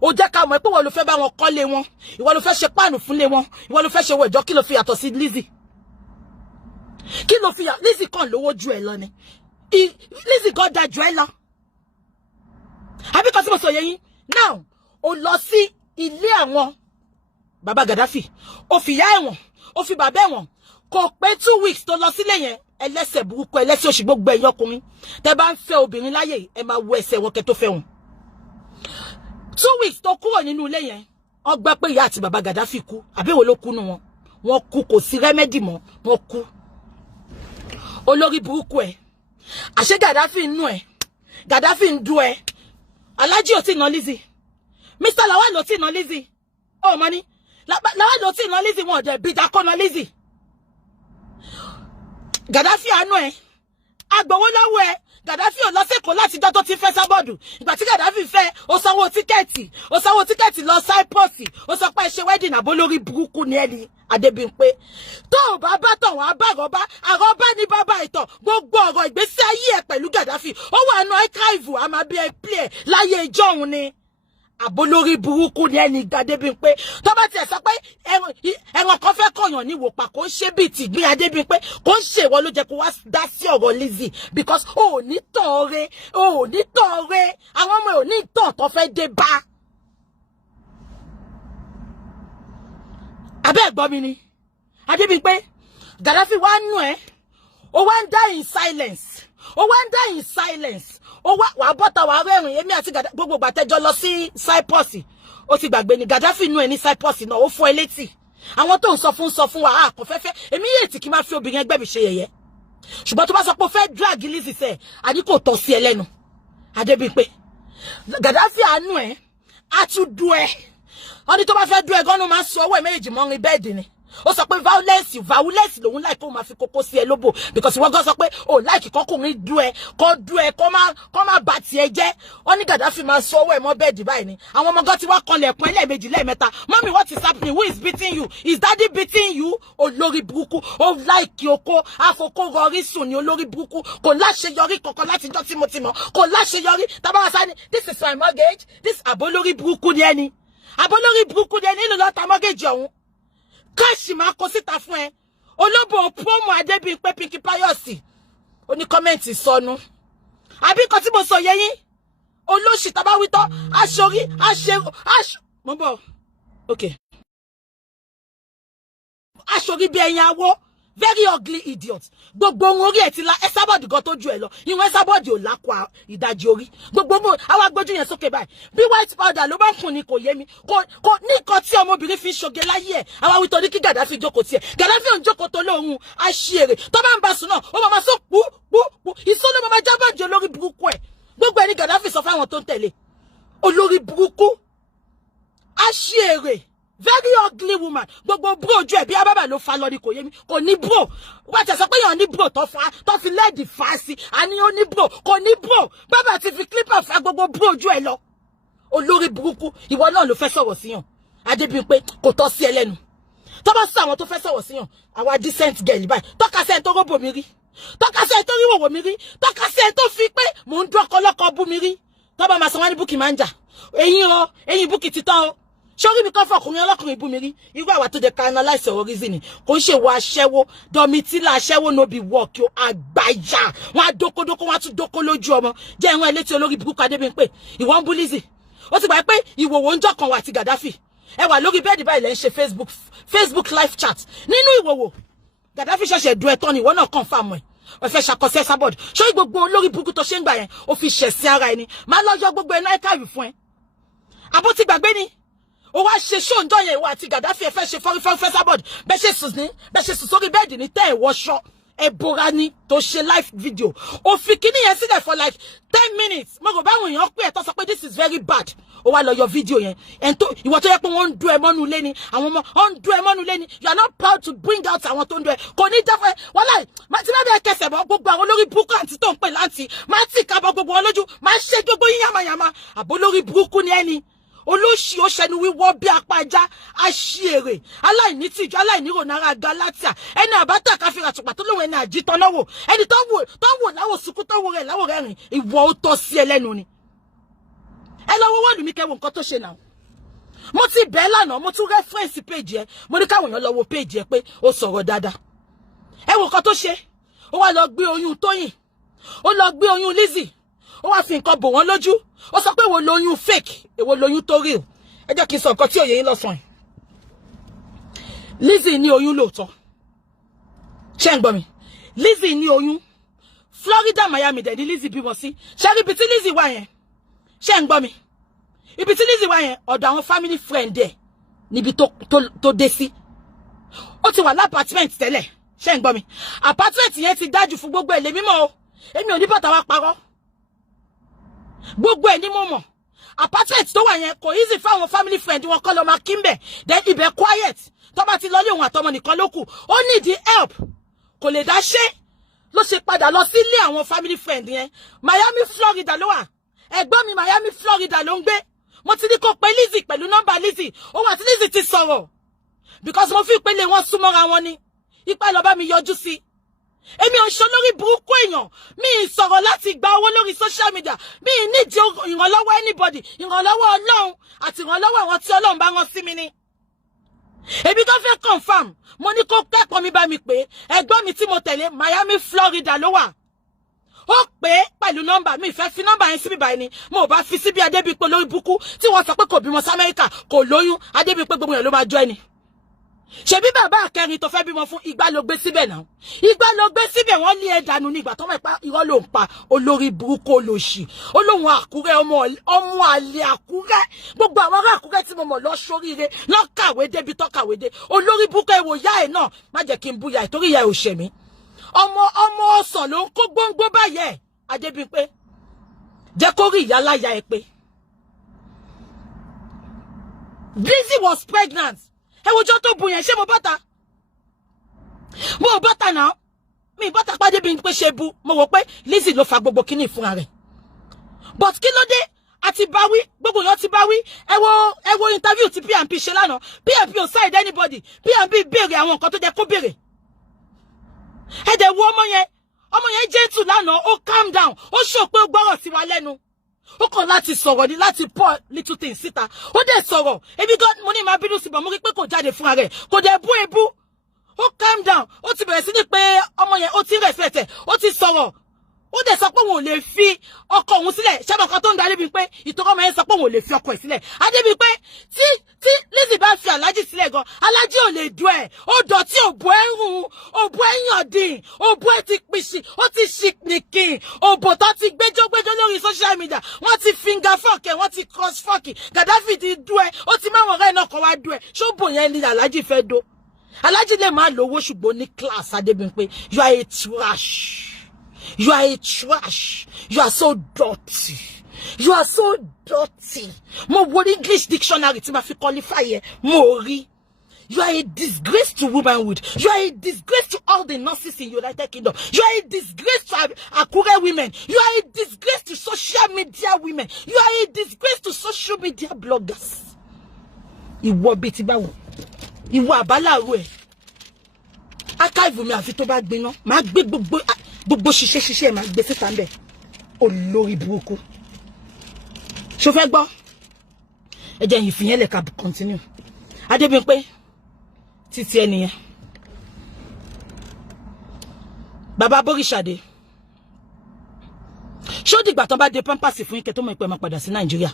ó jẹ́ ká mọ̀ pé wọ́n ló fẹ́ bá wọn kọ́lé wọn ìwọ ló fẹ́ ṣe páànù fúnlé wọn ìwọ ló fẹ́ ṣe wọ ìjọ kí ló fi yàtọ̀ sí Lizzy kí ló fi yà Lizzy kan lówó ju ẹ lọ ni Lizzy kan da ju ẹ lọ àbí kan tí mo sọ yẹn now ó lọ sí ilé àwọn bàbá Gaddafi ó fi yá ẹ̀wọ̀n ó fi bàbá ẹ̀wọ̀n kò pé 2 weeks tó lọ sílé yẹn ẹlẹ́sẹ̀ burúkú ẹlẹ́sẹ̀ òṣì gbogbo ẹ̀yin ọkùnrin tẹ́ bá ń fẹ́ obìnrin láyé ẹ máa wo ẹsẹ̀ wọn kẹ́ tó fẹ́ wọn 2 weeks tó kúrò nínú ilé yẹn wọ́n gbọ́ pé ìyá àti bàbá Gaddafi kú àbí wo ló kú nù wọn wọ́n kú kò sí rẹ́mẹ́dì mọ́ wọ́n kú olórí burúkú ẹ àṣẹ Gaddafi nù ẹ Gaddafi ń du ẹ Alhaji ò tí ná Lizzy Mr. Lawal ò tí ná Lizzy ó mọ ní láwọn ló ti ná Lizzy wọn dẹ̀ bí dákọ́ ná Lizzy. Gaddafi àánú ẹ̀ agbowó lọ́wọ́ ẹ̀ Gaddafi ò lọ sẹ́kọ̀ọ́ láti jọ́ tó ti fẹ́ sábọ́ọ̀dù ìgbà tí Gaddafi fẹ́ ó sanwó tíkẹ́ẹ̀tì lọ Cyprus ó sọ pé ṣe wedding àbó lórí burúkú ni ẹni Adébímpé tó ò bá bá tọ̀ wọ́n abárọ̀bá àrọ́bá ní bàbá ìtàn gbogbo ọ̀rọ̀ ìgbésí ayé ẹ̀ pẹ̀lú Gaddafi ó wà nù archive àmà bí ẹ play láyé ìjọ́ òun ni àbólórí burúkú ni ẹni Adébímpé tó bá tiẹ̀ sọ pé ẹran kan fẹ́ kọ̀yàn ní wòpà kò ń ṣe bíi tìgbín Adébímpé kò ń ṣe ìwọ ló jẹ́ kó wá dá sí ọ̀rọ̀ Lizzy because ò ní tàn re àwọn ọmọ ò ní tàn tó fẹ́ dé bá. abẹ́ ẹ̀gbọ́n mi ni Adébímpé Gaddafi wá nù ẹ́ ó wá ń die in silence ó wá bọ́ta wà rẹ́rìn èmi àti gbogbo gbàtẹ́jọ́ lọ sí Cyprus ó ti gbàgbé ni Gaddafi nú ẹ ní Cyprus náà ó fọ́ ẹ létí àwọn tó ń sọ fún wa kò fẹ́fẹ́ èmi yé tí kí máa fi obìnrin ẹgbẹ́ mi ṣe yẹ̀yẹ́ ṣùgbọ́n tó bá sọ pé ó fẹ́ drag Lizzy sẹ́ àní kò tọ́ sí ẹ lẹ́nu Adébímpé Gaddafi àánú ẹ á tún du ẹ wọ́n ní tó bá fẹ́ du ẹ gan-an máa ń sọ ọwọ́ ẹ méjèèjì mọ́rin bẹ́ẹ̀dì ni ó sọ pé violence lòun láì kó máa fi kókó sí ẹ lóbò because wọ́n gan sọ pé ó láìkì kọkùnrin du ẹ kó má bà tiẹ̀ jẹ́ wọ́n ní Gaddafi máa sọ ọwọ́ ẹ̀ mọ́ bẹ́ẹ̀dì báyìí ni àwọn ọmọ gan ti wá kanlẹ̀ ẹ̀pọ̀n lẹ́ẹ̀mejì lẹ́ẹ̀mẹ́ta mọ́mí what is happening who is beating you is daddy beating you olórí burúkú ó láìkì oko àfokó rọrí sùn ní olórí burúkú kò láṣeyọrí kankan láti jọ́ tí mo ti mọ̀ kò láṣeyọrí tábàwá sáni this is my mortgage this àbólórí burúkú ni ẹni nílùú lọ́ta mortgage ọ̀hún káàṣì máa kó síta fún ẹ olóbò promo Adébímpé Pinky Pius oní kọ́mẹ́ǹtì sọnù àbí nǹkan tí mo sọ yẹ yín olóṣì tabawítọ́ aṣorí mo bọ̀ okay aṣorí bí ẹyin awó very ugly idiot gbogbo ohun orí ẹ̀ ti la Esabod gan tó ju ẹ lọ ìwọ̀n Esabod ò lákọ ìdajì orí gbogbo mo àwa gbójú yẹn sókè báyìí bí white powder ló bá ń kun ni kò yé mi kò ní nǹkan tí ọmọbìnrin fi ń ṣoge láyé ẹ̀ àwa wí torí kí Gaddafi jókòó tiẹ̀ Gaddafi ò ń jókòó tó lóhun aṣèrè tó bá ń bá sùn náà ó máa sọ pú ìsọ ló máa jábọ̀ jẹ́ olórí burúkú ẹ̀ gbogbo ẹni Gaddafi sọ fáwọn tó ń tẹ̀lé olórí burúkú aṣèrè very ugly woman gbogbo bro ojú ẹ bí ababa ló fa lọ ni kò yé mi kò ní bro wá tẹ sọ pé yàn ní bro tó fi lẹ́ẹ̀dì fa sí àní ó ní bro kò ní bro bàbá ti fi clipper fa gbogbo bro ojú ẹ lọ olórí burúkú ìwọ náà ló fẹ́ sọ̀rọ̀ síyàn Adébímpé kò tọ́ sí ẹlẹ́nu tó bá sọ àwọn tó fẹ́ sọ̀rọ̀ síyàn àwa decent girl báyìí tọ́ka sẹ́ni tó róbò mi rí tọ́ka sẹ́ni tó rí wòwò mi rí tọ́ka sẹ́ni tó fi pé mò ń dún ọkọlọ́kọ bú mi rí tó bá máa sọ wá ní búkì máa ń jà eyín búkì títọ́ o sórí mi kan fọkùnrin ọlọ́kùnrin ibú mi rí irú àwa tó jẹ ká analyse ọ̀rọ̀ reason kò ń ṣe wo aṣẹ́wó dọ̀mítìlà aṣẹ́wó no be work yo àgbàyà wọn á dókódókó wọn á tún dókó lójú ọmọ jẹ́ ìwọ̀n ẹlẹ́tì olórí burúkú Adébímpé ìwọ̀n bú Lizzy ó ti gbà pé ìwòwò ń jọkàn wà àti Gaddafi ẹ wà lórí bẹ́ẹ̀dì báyìí lẹ́ ń ṣe Facebook live chat nínú ìwòwò Gaddafi ṣẹ̀ṣẹ̀ du ẹ̀tọ́ ni ìwọ náà confirm ẹ̀ ó fẹ́ ṣàkọsẹ́ Esabod ṣé gbogbo olórí burúkú tó ṣe ń gbà yẹn ó fi ṣẹ̀sìn ara ẹni máa lọ́jọ́ gbogbo ẹ̀ náà káàrí fún ẹ àbó ti gbàgbé ni ó wá ṣe show ńjọ́ yẹn ìwọ àti Gaddafi ẹ fẹ́ ṣe fọ́rífọ́rí Esabod bẹ́ẹ̀ ṣe sùn sórí bẹ́ẹ̀dì ní tẹ́ ẹ̀ wọṣọ ẹ̀bùra ni tó ṣe live video ó fi kíní yẹn sílẹ̀ for like 10 minutes mo rò báwọn èèyàn pé ẹ̀ tó sọ pé this is very bad ó wá lọ yọ video yẹn ìwọ tó yẹ pé wọ́n ń dún ẹ mọ́nú lé ni àwọn ọmọ wọ́n ń dún ẹ mọ́nú lé ni you are not proud to bring out àwọn tó ń dún ẹ kò ní dáfẹ́ wọ́n láì má ti lábẹ́ kẹsẹ̀ bọ́ gbogbo àwọn olórí burúkú àti tó ń pè láǹtì má ti kábọ̀ gbogbo wọn lójú má ṣe gbogbo yín yàmàyàmà àbólórí burúkú ni ẹni olóṣì ó ṣẹnu wíwọ́ bí apá ajá aṣèrè aláìní tìjú aláìní rònara galatia ẹni àbátà káfíra tùpà tó lóun ẹni àjítọ́ náà wò ẹni tó wò láwò sunkún tó wò rẹ̀ láwò rẹ̀ rìn ìwọ ó tọ́ sí ẹlẹ́nu ni ẹ lọ wo wọ́ọ̀lù mi kẹwò nǹkan tó ṣe náà mo ti bẹ́ẹ̀ lánàá mo tún rẹ́fẹ́ǹsì péjì ẹ mo ní káwọn èèyàn lọ wo péjì ẹ pé ó sọ̀rọ̀ dáadáa ẹ wo nǹkan tó ṣe ó wá lọ gbé oyún Tóyìn ó lọ gbé oyún Lizzy ó wá fi nǹkan bò wọ́n lójú ó sọ pé èwo lóyún fake èwo lóyún tó real ẹ jẹ́ kí n sọ nǹkan tí òye yín lọ́sàn-án Lizzy ní oyún lóòótọ́ ṣé ń gbọ́ mi Lizzy ní oyún Florida Miami dẹ̀ ní Lizzy bímọ sí ṣé ibi tí Lizzy wà yẹn ṣé ń gbọ́ mi ibi tí Lizzy wà yẹn ọ̀dọ̀ àwọn family friend ẹ̀ níbi tó dé sí ó ti wà lápàtment tẹ́lẹ̀ ṣé ń gbọ́ mi apartment yẹn ti dájú fún gbogbo èlé mímọ́ o èmi ò ní bàtà wá parọ́ gbogbo ẹ̀ ní mo mọ̀ apartment tó wà yẹn kò easy fáwọn family friend wọn kọ́ lọ máa kí ń bẹ̀ then ibẹ̀ quiet tó bá ti lọlé òun àtọmọ nìkan ló kù ó need help kò lè dá ṣe ló ṣe padà lọ sílé àwọn family friend yẹn Miami Florida ló wà ẹ̀gbọ́n mi Miami Florida ló ń gbé mo ti ní kó pe Lizzy pẹ̀lú nọ́mbà Lizzy òun àti Lizzy ti sọ̀rọ̀ because mo fi ìpele wọn súnmọ́ra wọn ni ipa lọ bá mi yọjú sí èmi ò ń ṣe olórí burúkú èèyàn mi ì sọ̀rọ̀ láti gba owó lórí social media mi ì nídìí ìrànlọ́wọ́ anybody ìrànlọ́wọ́ Ọlọ́run àti ìrànlọ́wọ́ àwọn tí Ọlọ́run bá rán sí mi ni èmi tó fẹ́ confam mo ní kó kẹ́kọ̀ọ́ mi bá mi pé ẹ̀gbọ́n mi tí mo tẹ̀lé Miami Florida ló wà ó pé pẹ̀lú nọ́mbà mi fẹ́ fi nọ́mbà yẹn síbí báyìí ni mo bá fi síbí Adébípé lórí burúkú tí wọ́n sọ pé kò bímọ sí Amẹ́ríkà kò lóyún Adébípé gbogbo yẹn ló máa jọ ẹni ṣebí bàbá akẹrin tó fẹ́ bímọ fún igbá ló gbé síbẹ̀ náà igbá ló gbé síbẹ̀ wọ́n lé ẹ dànù nígbà tó mọ̀ pa irọ́ ló ń pa olórí burúkú olóṣì olóhùn Àkúrẹ́ ọmọ àlè Àkúrẹ́ gbogbo àwọn ará Àkúrẹ́ tí mo mọ̀ lọ sóríire lọ kàwé débi tó kàwé dé olórí burúkú ẹ wò yá ẹ náà má jẹ́ kí n bú ya ẹ torí ya ẹ ò ṣẹ̀ mí ọmọ ọsàn ló ń kó gbóngbó báyẹ̀ Adébípé jẹ́ kó rí ìyá láyà ẹ pé Lizzy was pregnant ẹ wojọ́ tó bu yẹn ṣé mo bọ́ta náà mi bọ́ta pàdé bí n pé ṣe bu mo wò pé Lizzy ló fa gbogbo kíní ìfúnra rẹ̀ but kí ló dé àti báwí gbogbo yẹn ti báwí ẹ wo interview tí PNP ṣe lánàá PNP ò side anybody PNP béèrè àwọn nǹkan tó jẹ́ kó béèrè ẹ dẹ̀ wo ọmọ yẹn gentle lánàá ó calm down ó sọ pé ó gbọ́rọ̀ sí wa lẹ́nu ó kàn láti sọ̀rọ̀ ní láti pour little things síta ó dẹ̀ sọ̀rọ̀ ebi gan mo ní máa bínú sí bọ̀ mo rí pé kò jáde fúnra rẹ̀ kò dẹ̀ bú ebú ó calm down ó ti bẹ̀rẹ̀ sí ní pé ọmọ yẹn ó ti respect ẹ̀ ó ti sọ̀rọ̀ ó dẹ̀ sọ pé òun ò lè fi ọkọ òun sílẹ̀ ṣẹ́bọ̀ kan tó ń darí bíi pé ìtọ́kọ́ ọmọ yẹn sọ pé òun ò lè fi ọkọ ẹ̀ sílẹ̀ Adébípé tí Lizzy bá fi Aláàjì sílẹ̀ gan Aláàjì ò lè dùn ẹ̀ ó dọ̀tí òbò ẹ̀ rùn òbò ẹ̀ yàn dín òbò ẹ̀ ti pìṣì ó ti ṣìkìnìkìn òbò tó ti gbẹ́jọ́ lórí social media wọ́n ti finger fork ẹ̀ wọ́n ti cross fork Gaddafi ti dùn ẹ̀ ó ti máwọn ọ̀rẹ́ náà kọ́ wá dùn ẹ̀ ṣóbò yẹn ni Aláàjì fẹ́ do Aláàjì lè má lówó ṣùgbọ́n ní class Adébípé you are a trash. You are a trash. You are so dirty. You are so dirty. Mo wo English dictionary tí ma fi qualify ye. Mo rí. You are a disgrace to womanhood. You are a disgrace to all the nurses in United Kingdom. You are a disgrace to Akure women. You are a disgrace to social media women. You are a disgrace to social media bloggers. Ìwọ bí ti báwo. Ìwọ àbálàrú ẹ̀. Archive mi àfi tó bá gbiná. Má gbé gbogbo ṣiṣẹ́ máa gbé síta ńbẹ̀ olórí burúkú ṣó fẹ́ gbọ́ ẹ jẹ́ yìí fìyẹn lè ká continue Adébípé títí ẹnìyẹn bàbá Bóríṣàdé ṣó dìgbà tán bá dé pampasì fún ike tó mọ̀ ìpẹ́ máa padà sí Nàìjíríà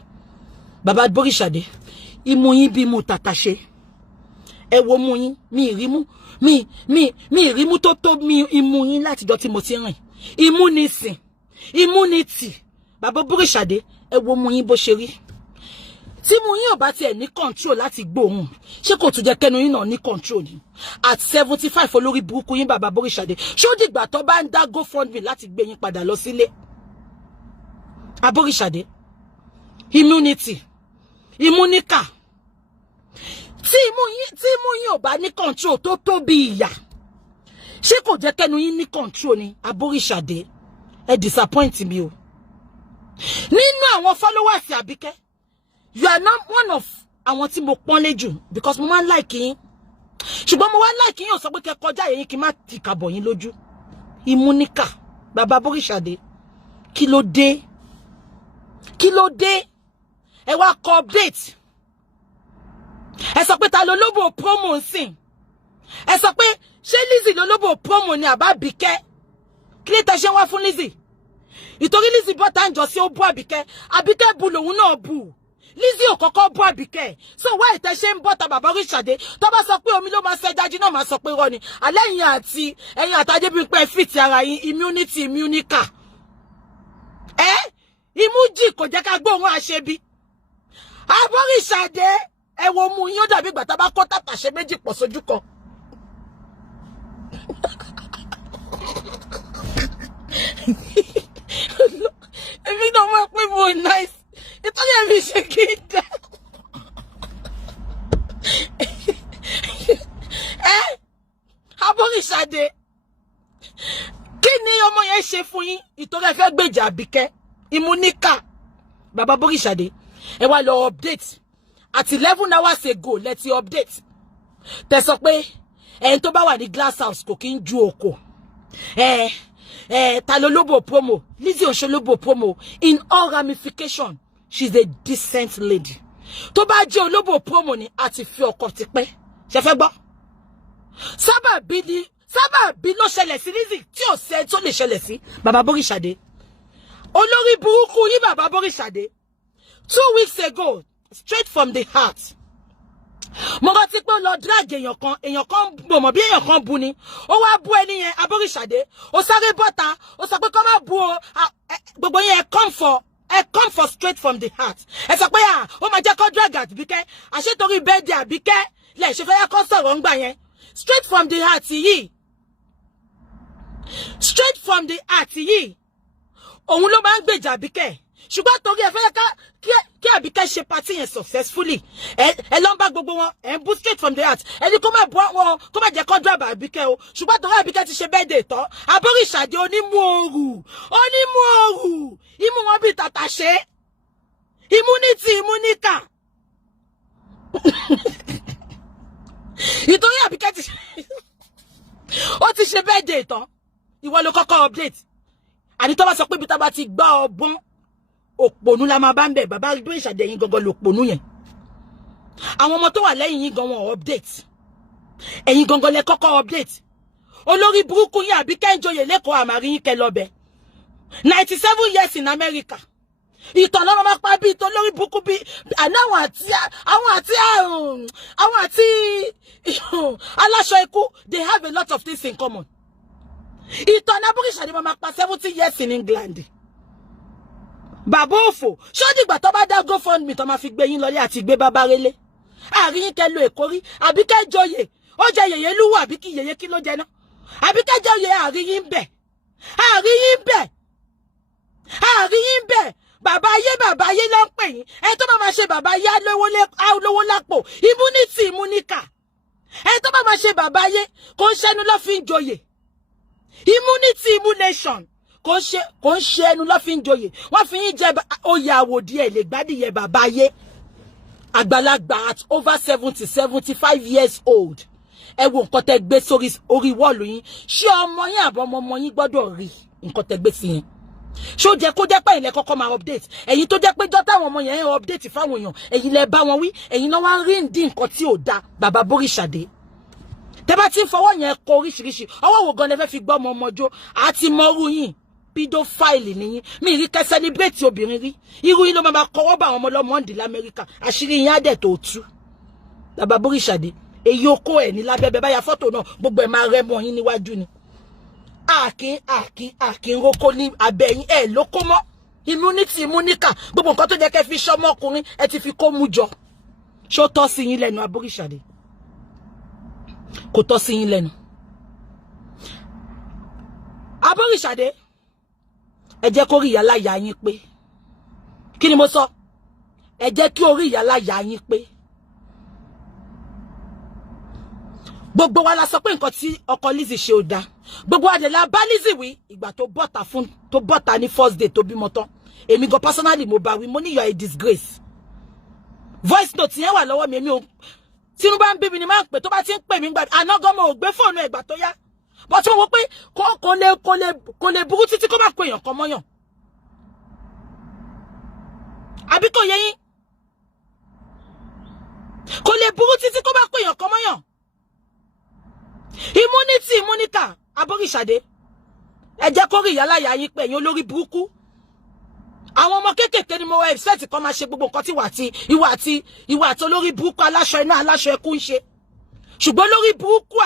bàbá Bóríṣàdé imú yín bí mu tàtàṣe ẹ wo mú yín mi ìrímú mi ìrímú tó mi imú yín látijọ́ tí mo ti rìn immunity bàbá Bóríṣàdé ẹ wo mú yín bó ṣe rí tí mú yín ò bá tiẹ̀ ní control láti gbóhùn ṣé kò tún jẹ́ kẹ́nu yín náà ní control ni at 75 olórí burúkú yín bàbá Bóríṣàdé ṣó dìgbà tó bá ń dá GoFundMe láti gbé yín padà lọ sílé Abóríṣàdé immunica tí imú yín ò bá ní control tó tó bí ìyà ṣé kò jẹ́ kẹ́nu yín ní control ni Abóríṣàdé ẹ disappoint mi o nínú àwọn followers Àbíkẹ́ you are not one of àwọn tí mo pọ́nlé jù because mo máa ń like yín ṣùgbọ́n mo wá like yín ò sọ pé kẹ́ kọjá yín kí n má ti kàbọ̀ yín lójú immunica bàbá Bóríṣàdé kí ló dé ẹ wá kọ update ẹ sọ pé ta ló lóbò promo nsìn ẹ sọ pé ṣé Lizzy ló lóbò promo ni àbá Àbíkẹ́ kí lè tẹ ṣe wá fún Lizzy ìtorí Lizzy bọ́tà ń jọ sí ó bú Àbíkẹ́ bu lòun náà bù Lizzy ò kọ́kọ́ bú Àbíkẹ́ so wá ìtẹ́ ṣe ń bọ́tà bàbá Bóríṣàdé tó bá sọ pé omi ló máa ṣe dájú náà máa sọ pé rọ ni alẹ́ ẹ̀yin àti Adébípé fìtì ara yín immunica imú jì kò jẹ́ ká gbóhùn àṣebí Abóríṣàdé ẹ wo mú yín ó dàbí ìgbà tá bá kó tàtàṣe méjì pọ̀ sójú kan èmi náà máa pé mo nice Nítorí ẹ̀mí ṣe kí n dá. Aboríṣadé, kí ni ọmọ yẹn ṣe fún yín? Ìtorí ẹ fẹ́ gbèjà Àbíkẹ́, ìmúníkà. Bàbá Aboríṣadé, ẹ wá lọ update. At 11 hours ago, let's update. Tẹ́ sọ pé ẹni tó bá wà ní glass house kò kí ń ju oko. Ta ló lóbò promo? Lizzy Osholobo promo. In all ramification, she's a decent lady. Tó bá jẹ́ olóbò promo ni àti fi ọkọ ti pẹ́. Ṣé fẹ́ gbọ́? Sábàbí ló ṣẹlẹ̀ sí Lizzy tí ò ṣe tó lè ṣẹlẹ̀ sí Bàbá Aboríṣadé. Olórí burúkú yín Bàbá Aboríṣadé. 2 weeks ago, straight from the heart. Mo rántí pé lọ drag èèyàn kan mọ̀ bí èèyàn kan bu ni. Ó wá bú ẹni yẹn Aboríṣadé. Ó sáré bọ́ta, ó sọ pé kó má bú o. Gbogbo yẹn come for straight from the heart. Ẹ sọ pé ó máa jẹ́ kó drag Àbíkẹ́. Àṣé torí birthday Àbíkẹ́ lẹ ṣe fẹ́ yẹ kó sọ̀rọ̀ ńgbà yẹn. Straight from the heart yìí. Straight from the heart yìí. Òun ló máa ń gbèjà Àbíkẹ́. Ṣùgbọ́n torí ẹ fẹ́ kí Àbíkẹ́ ṣe party yẹn successfully. Ẹ lọ ń bá gbogbo wọn, ẹ ń bú straight from the heart. Ẹni kó má bú wọn, kó má jẹ́ kó drab Àbíkẹ́ o. Ṣùgbọ́n torí Àbíkẹ́ ti ṣe birthday tán. Aboríṣadé onímú ooru. Imú wọn bí tàtàṣé. Immunity, imúníkà. Ìtorí Àbíkẹ́ ti ṣe birthday tán. Ìwọ ló kọ́kọ́ update. Àní tó bá sọ pé bí tá bá ti gbá ọgbọ́n òpònú la máa bá ń bẹ̀. Bàbá Aboríṣadé yín gangan lòpònú yẹn. Àwọn ọmọ tó wà lẹ́yìn yín gan wọn update. Ẹ̀yin gangan lẹ kọ́kọ́ update. Olórí burúkú yín Àbíkẹ́ ń joyè lẹ́kọ̀ọ́ àmàrí yín kẹ lọ́bẹ̀. 97 years in America. Ìtàn lọ́wọ́ máa pa bí ìtàn lórí burúkú bí àwọn àti aláṣọ ikú, they have a lot of things in common. Ìtàn Aboríṣadé máa pa 70 years in England. Bàbá òfò, ṣó dìgbà tó bá dá GoFundMe tó máa fi gbé yín lọlé àti gbé bàbá relé. Àárín yín kẹ lo Èkó rí, Àbíkẹ́ joyè, ó jẹ yèyé lúwọ̀ àbí kí yèyé kí ló jẹ náà. Àbíkẹ́ joyè àárín yín bẹ̀. Bàbá ayé ló ń pè yín. Ẹ tó bá máa ṣe bàbá ayé lówó lápò. Immunity, imúníkà. Ẹ tó bá máa ṣe bàbá ayé kò ń ṣẹnu ló fi ń joyè. Immunity, immunation. Kò ń ṣe ẹnu ló fi ń joyè. Wọ́n fi yín jẹ oyè àwòdì ẹ̀ lè gbádìyẹ bàbá ayé. Àgbàlagbà at over 75 years old. Ẹ wo nǹkan tẹ́ gbé sórí orí wọ́ọ̀lù yín. Ṣé ọmọ yín àbọ̀ ọmọ yín gbọ́dọ̀ rí nǹkan tẹ́ gbé sí yẹn? Ṣó jẹ́ kó jẹ́ pé ilẹ̀ kọ́kọ́ máa update. Ẹ̀yin tó jẹ́ pé jọ́tà àwọn ọmọ yẹn ń update fáwọn èèyàn. Ẹ̀yin lẹ bá wọn wí. Ẹ̀yin náà wá ń rí ìdí nǹkan tí ò da Bàbá Aboríṣadé. Tẹ́ bá ti ń fọwọ́ yẹn kọ oríṣiríṣi. Ọwọ́ wo gan lẹ fẹ́ fi gbọ́ ọmọ ọjọ́? Àti mọ́rú yín. Pedophile nìyí. Mi rí kẹ́ celebrate obìnrin rí. Irú yín ló máa kọ́wọ́ bá àwọn ọmọ ọlọ́mọ ń dì l'Amẹ́ríkà. Àṣírí yín á dẹ̀ tó tú. Bàbá Aboríṣadé. Èyí okó ẹ̀ ní lábẹ́bẹ́ báyà fọ́tò náà gbogbo ẹ̀ máa rẹ́ mọ́ yín níwájú ni. Àkín roko ní abẹ́yìn ẹ̀ ló kó mọ́. Immunity, imúníkà. Gbogbo nǹkan tó jẹ́ kẹ́ fi ṣọ́mọ́ ọkùnrin ẹ ti fi kó mú jọ. Ṣó tọ́ sí yín lẹ́nu Aboríṣadé? Kò tọ́ sí yín lẹ́nu. Aboríṣadé, ẹ jẹ́ kó rí ìyáláyà yín pé. Kí ni mo sọ? Ẹ jẹ́ kí orí ìyáláyà yín pé. Gbogbo wa la sọ pé nǹkan tí ọkọ Lizzy ṣe ò dá. Gbogbo wa dẹ̀ la bá Lizzy wí ìgbà tó bọ́ta ní first day tó bímọ tán. Èmi gan personally mo bá wí, mo ní you are a disgrace. Voice note yẹn wà lọ́wọ́ mi, èmi ò tínú bá ń bí mi ni máa ń pè tó bá ti ń pè mí gbà àná gan mo ò gbé fóònù ẹ̀ ìgbà tó yá. But mo wò pé kò lè burú títí kó má kó èèyàn kan mọ́yàn. Àbí kò yé yín? Kò lè burú títí kó má kó èèyàn kan mọ́yàn. Immunity, imúníkà. Aboríṣadé, ẹ jẹ́ kó rí ìyáláyà yín pé ẹ̀yin olórí burúkú. Àwọn ọmọ kéékèèké ni mo wá expect kan máa ṣe gbogbo nǹkan tí ìwà àti olórí burúkú aláṣọ iná aláṣọ ẹkú ń ṣe. Ṣùgbọ́n olórí burúkú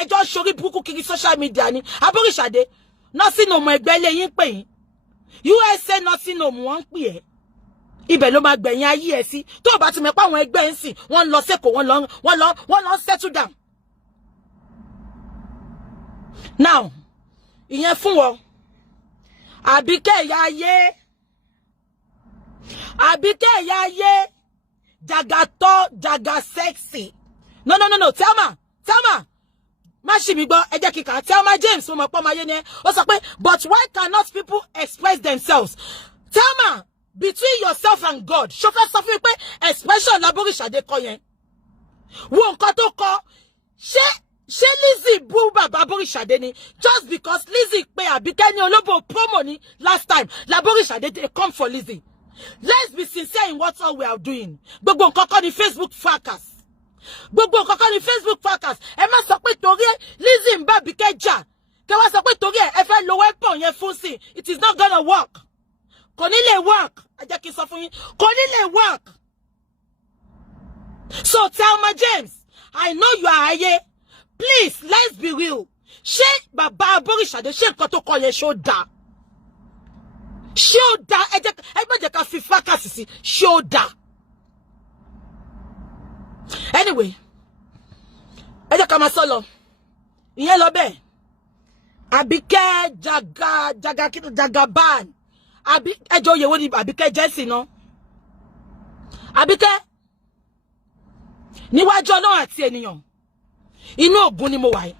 ẹjọ́ ṣorí burúkú kiri social media ni. Aboríṣadé, nursing home ẹgbẹ́ ilé yín pè yín. USA nursing home wọ́n ń pè ẹ́. Ibẹ̀ ló máa gbẹ̀yìn ayé ẹ̀ sí. Tó o bá ti mọ̀ pé àwọn ẹgbẹ́ ń sìn wọ́n lọ sẹ́kọ̀ọ́ wọ́n lọ settle down. Now, ìyẹn fún wọn. Àbíkẹ́ ìyá ayé. Àbíkẹ́ ìyá ayé. Jagato, jaga sexy. No. Thelma. Mashimigo, Ejekika. Thelma James, but why cannot people express themselves? Thelma, between yourself and God, chauffeur suffering expression laborisha de koyen. Won kato ko. She Lizzie boo baba borisha de ni. Just because Lizzie pay Àbíkẹ́ ni olobo promo ni last time. Laborisha de come for Lizzie. Let's be sincere in what all we are doing. Gbogbo nǹkan kan ni Facebook fracas. Gbogbo nǹkan kan ni Facebook fracas. Ẹ má sọ pé torí Lizzie ń bá Àbíkẹ́ jà. Kẹ́ wá sọ pé torí ẹ fẹ́ lo weapon yẹn fún sí. It is not gonna work. Kò ní lè work. Ẹ jẹ́ kí n sọ fún yín. Kò ní lè work. So Thelma James, I know you are aye. Please, let's be real. Ṣé bàbá Aboríṣàdé ṣé nǹkan tó kọ yẹn ṣó dáa? Shoda, ejeka fi fracas si shoda. Anyway, ejeka ma solo. Ìyẹn lọ bẹ́ẹ̀. Àbíkẹ́ jagaban. Ẹjọ́ yewo ni Àbíkẹ́ jẹ́sìn náà. Àbíkẹ́ níwájú Ọlọ́run àti ènìyàn. Inú Ògún ni mo wà yìí.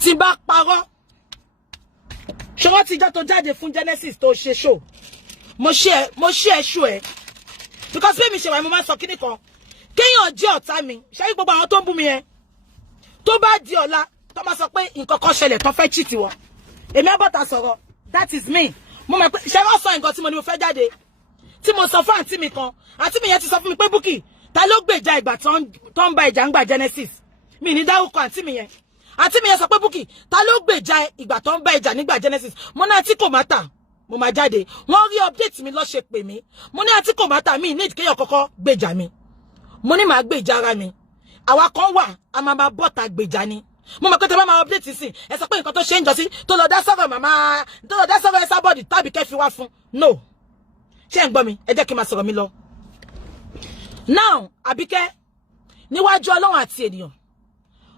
Tí bá parọ́. Ṣé wọ́n ti jọ́ tó jáde fún Genesis tó ṣe show? Mo share show ẹ. Because bí mi ṣe wà mo máa sọ kíní kan. Kéèyàn jẹ́ ọ̀tá mi. Ṣé rí gbogbo àwọn tó ń bú mi yẹn? Tó bá di ọ̀la, tó máa sọ pé nǹkan kan ṣẹlẹ̀ tó fẹ́ cheat wọ́n. Èmi á bọ́ta sọ̀rọ̀. That is me. Mo mọ̀ pé ṣé wọ́n sọ nǹkan tí mo ní mo fẹ́ jáde. Tí mo sọ fún àǹtí mi kan. Àǹtí mi yẹn ti sọ fún mi pé Bukky, ta ló gbèjà ìgbà tó ń ba ìjà ń gbà Genesis. Mi ní dárúkọ àǹtí mi yẹn. Àǹtí mi yẹn sọ pé Bukky, ta ló gbèjà ìgbà tó ń bá ìjà nígbà Genesis. Mo ní àǹtí kò má tà, mo máa jáde. Wọ́n rí update mi lọ ṣe pè mí. Mo ní àǹtí kò má tà, mi need kéèyàn kọ́kọ́ gbèjà mi. Mo ní màá gbèjà ara mi. Àwa kan wà, a máa bọ́ta gbèjà ni. Mo mọ̀ pé tẹ́ bá máa update sí. Ẹ sọ pé nǹkan tó ṣe ń jọ sí tó lọ dá sọ̀rọ̀ màmá, tó lọ dá sọ̀rọ̀ Esabod tàbí kẹ́ fi wá fún. No. Ṣé ń gbọ́ mi? Ẹ jẹ́ kí n máa sọ̀rọ̀ mi lọ. Now, Àbíkẹ́, níwájú Ọlọ́run àti ènìyàn,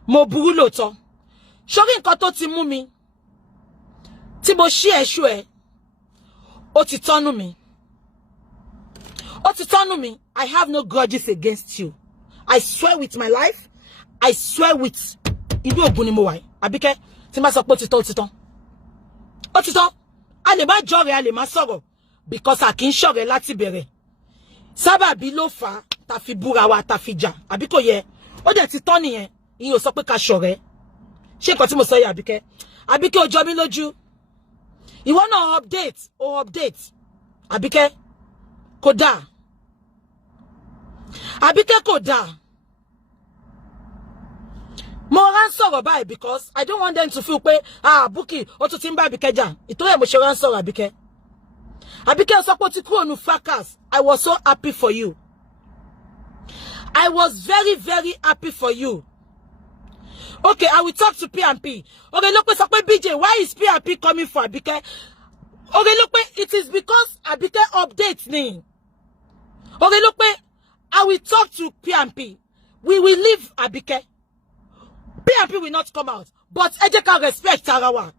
mo burú lóòótọ́. Sórí nǹkan tó ti mú mi tí mo ṣí ẹ̀ṣù ẹ̀ ó ti tọ́nú mi. Ó ti tọ́nú mi. I have no grudges against you. I swear with my life. I swear with inú Ògún ni mo wà. Àbíkẹ́, tí ma sọ pé ó ti tán, ó ti tán. Ó ti tán. A lè má jọ̀rẹ́, a lè má sọ̀rọ̀ because a kì í ṣọ̀rẹ́ láti bẹ̀rẹ̀. Sábàbí ló fà á tá fi búra wa tá fi jà. Àbí kò yẹ. Ó dẹ̀ ti tán nìyẹn. Ìyẹn ò sọ pé ká ṣọ̀rẹ́. Ṣé nǹkan tí mo sọ yìí Àbíkẹ́? Àbíkẹ́ ó jọ mí lójú. Ìwọ náà update. Àbíkẹ́ kò dáa. Àbíkẹ́ kò dáa. Mo rán sọ̀rọ̀ báyìí because I don't want them to feel pé Bukky ó tún ti ń bá Àbíkẹ́ jà. Ìtorí ẹ̀ mo ṣe rán sọ̀rọ̀ Àbíkẹ́. Àbíkẹ́ sọ pé ó ti kúrò ní fracas. I was so happy for you. I was very, very happy for you. Okay, I will talk to P&P. Okay, look, BJ, why is P&P coming for Àbíkẹ́? Okay, look, it is because Àbíkẹ́ updates me. Okay, look, I will talk to P&P. We will leave Àbíkẹ́. P&P will not come out. But ẹ jẹ́ ká respect ara wa.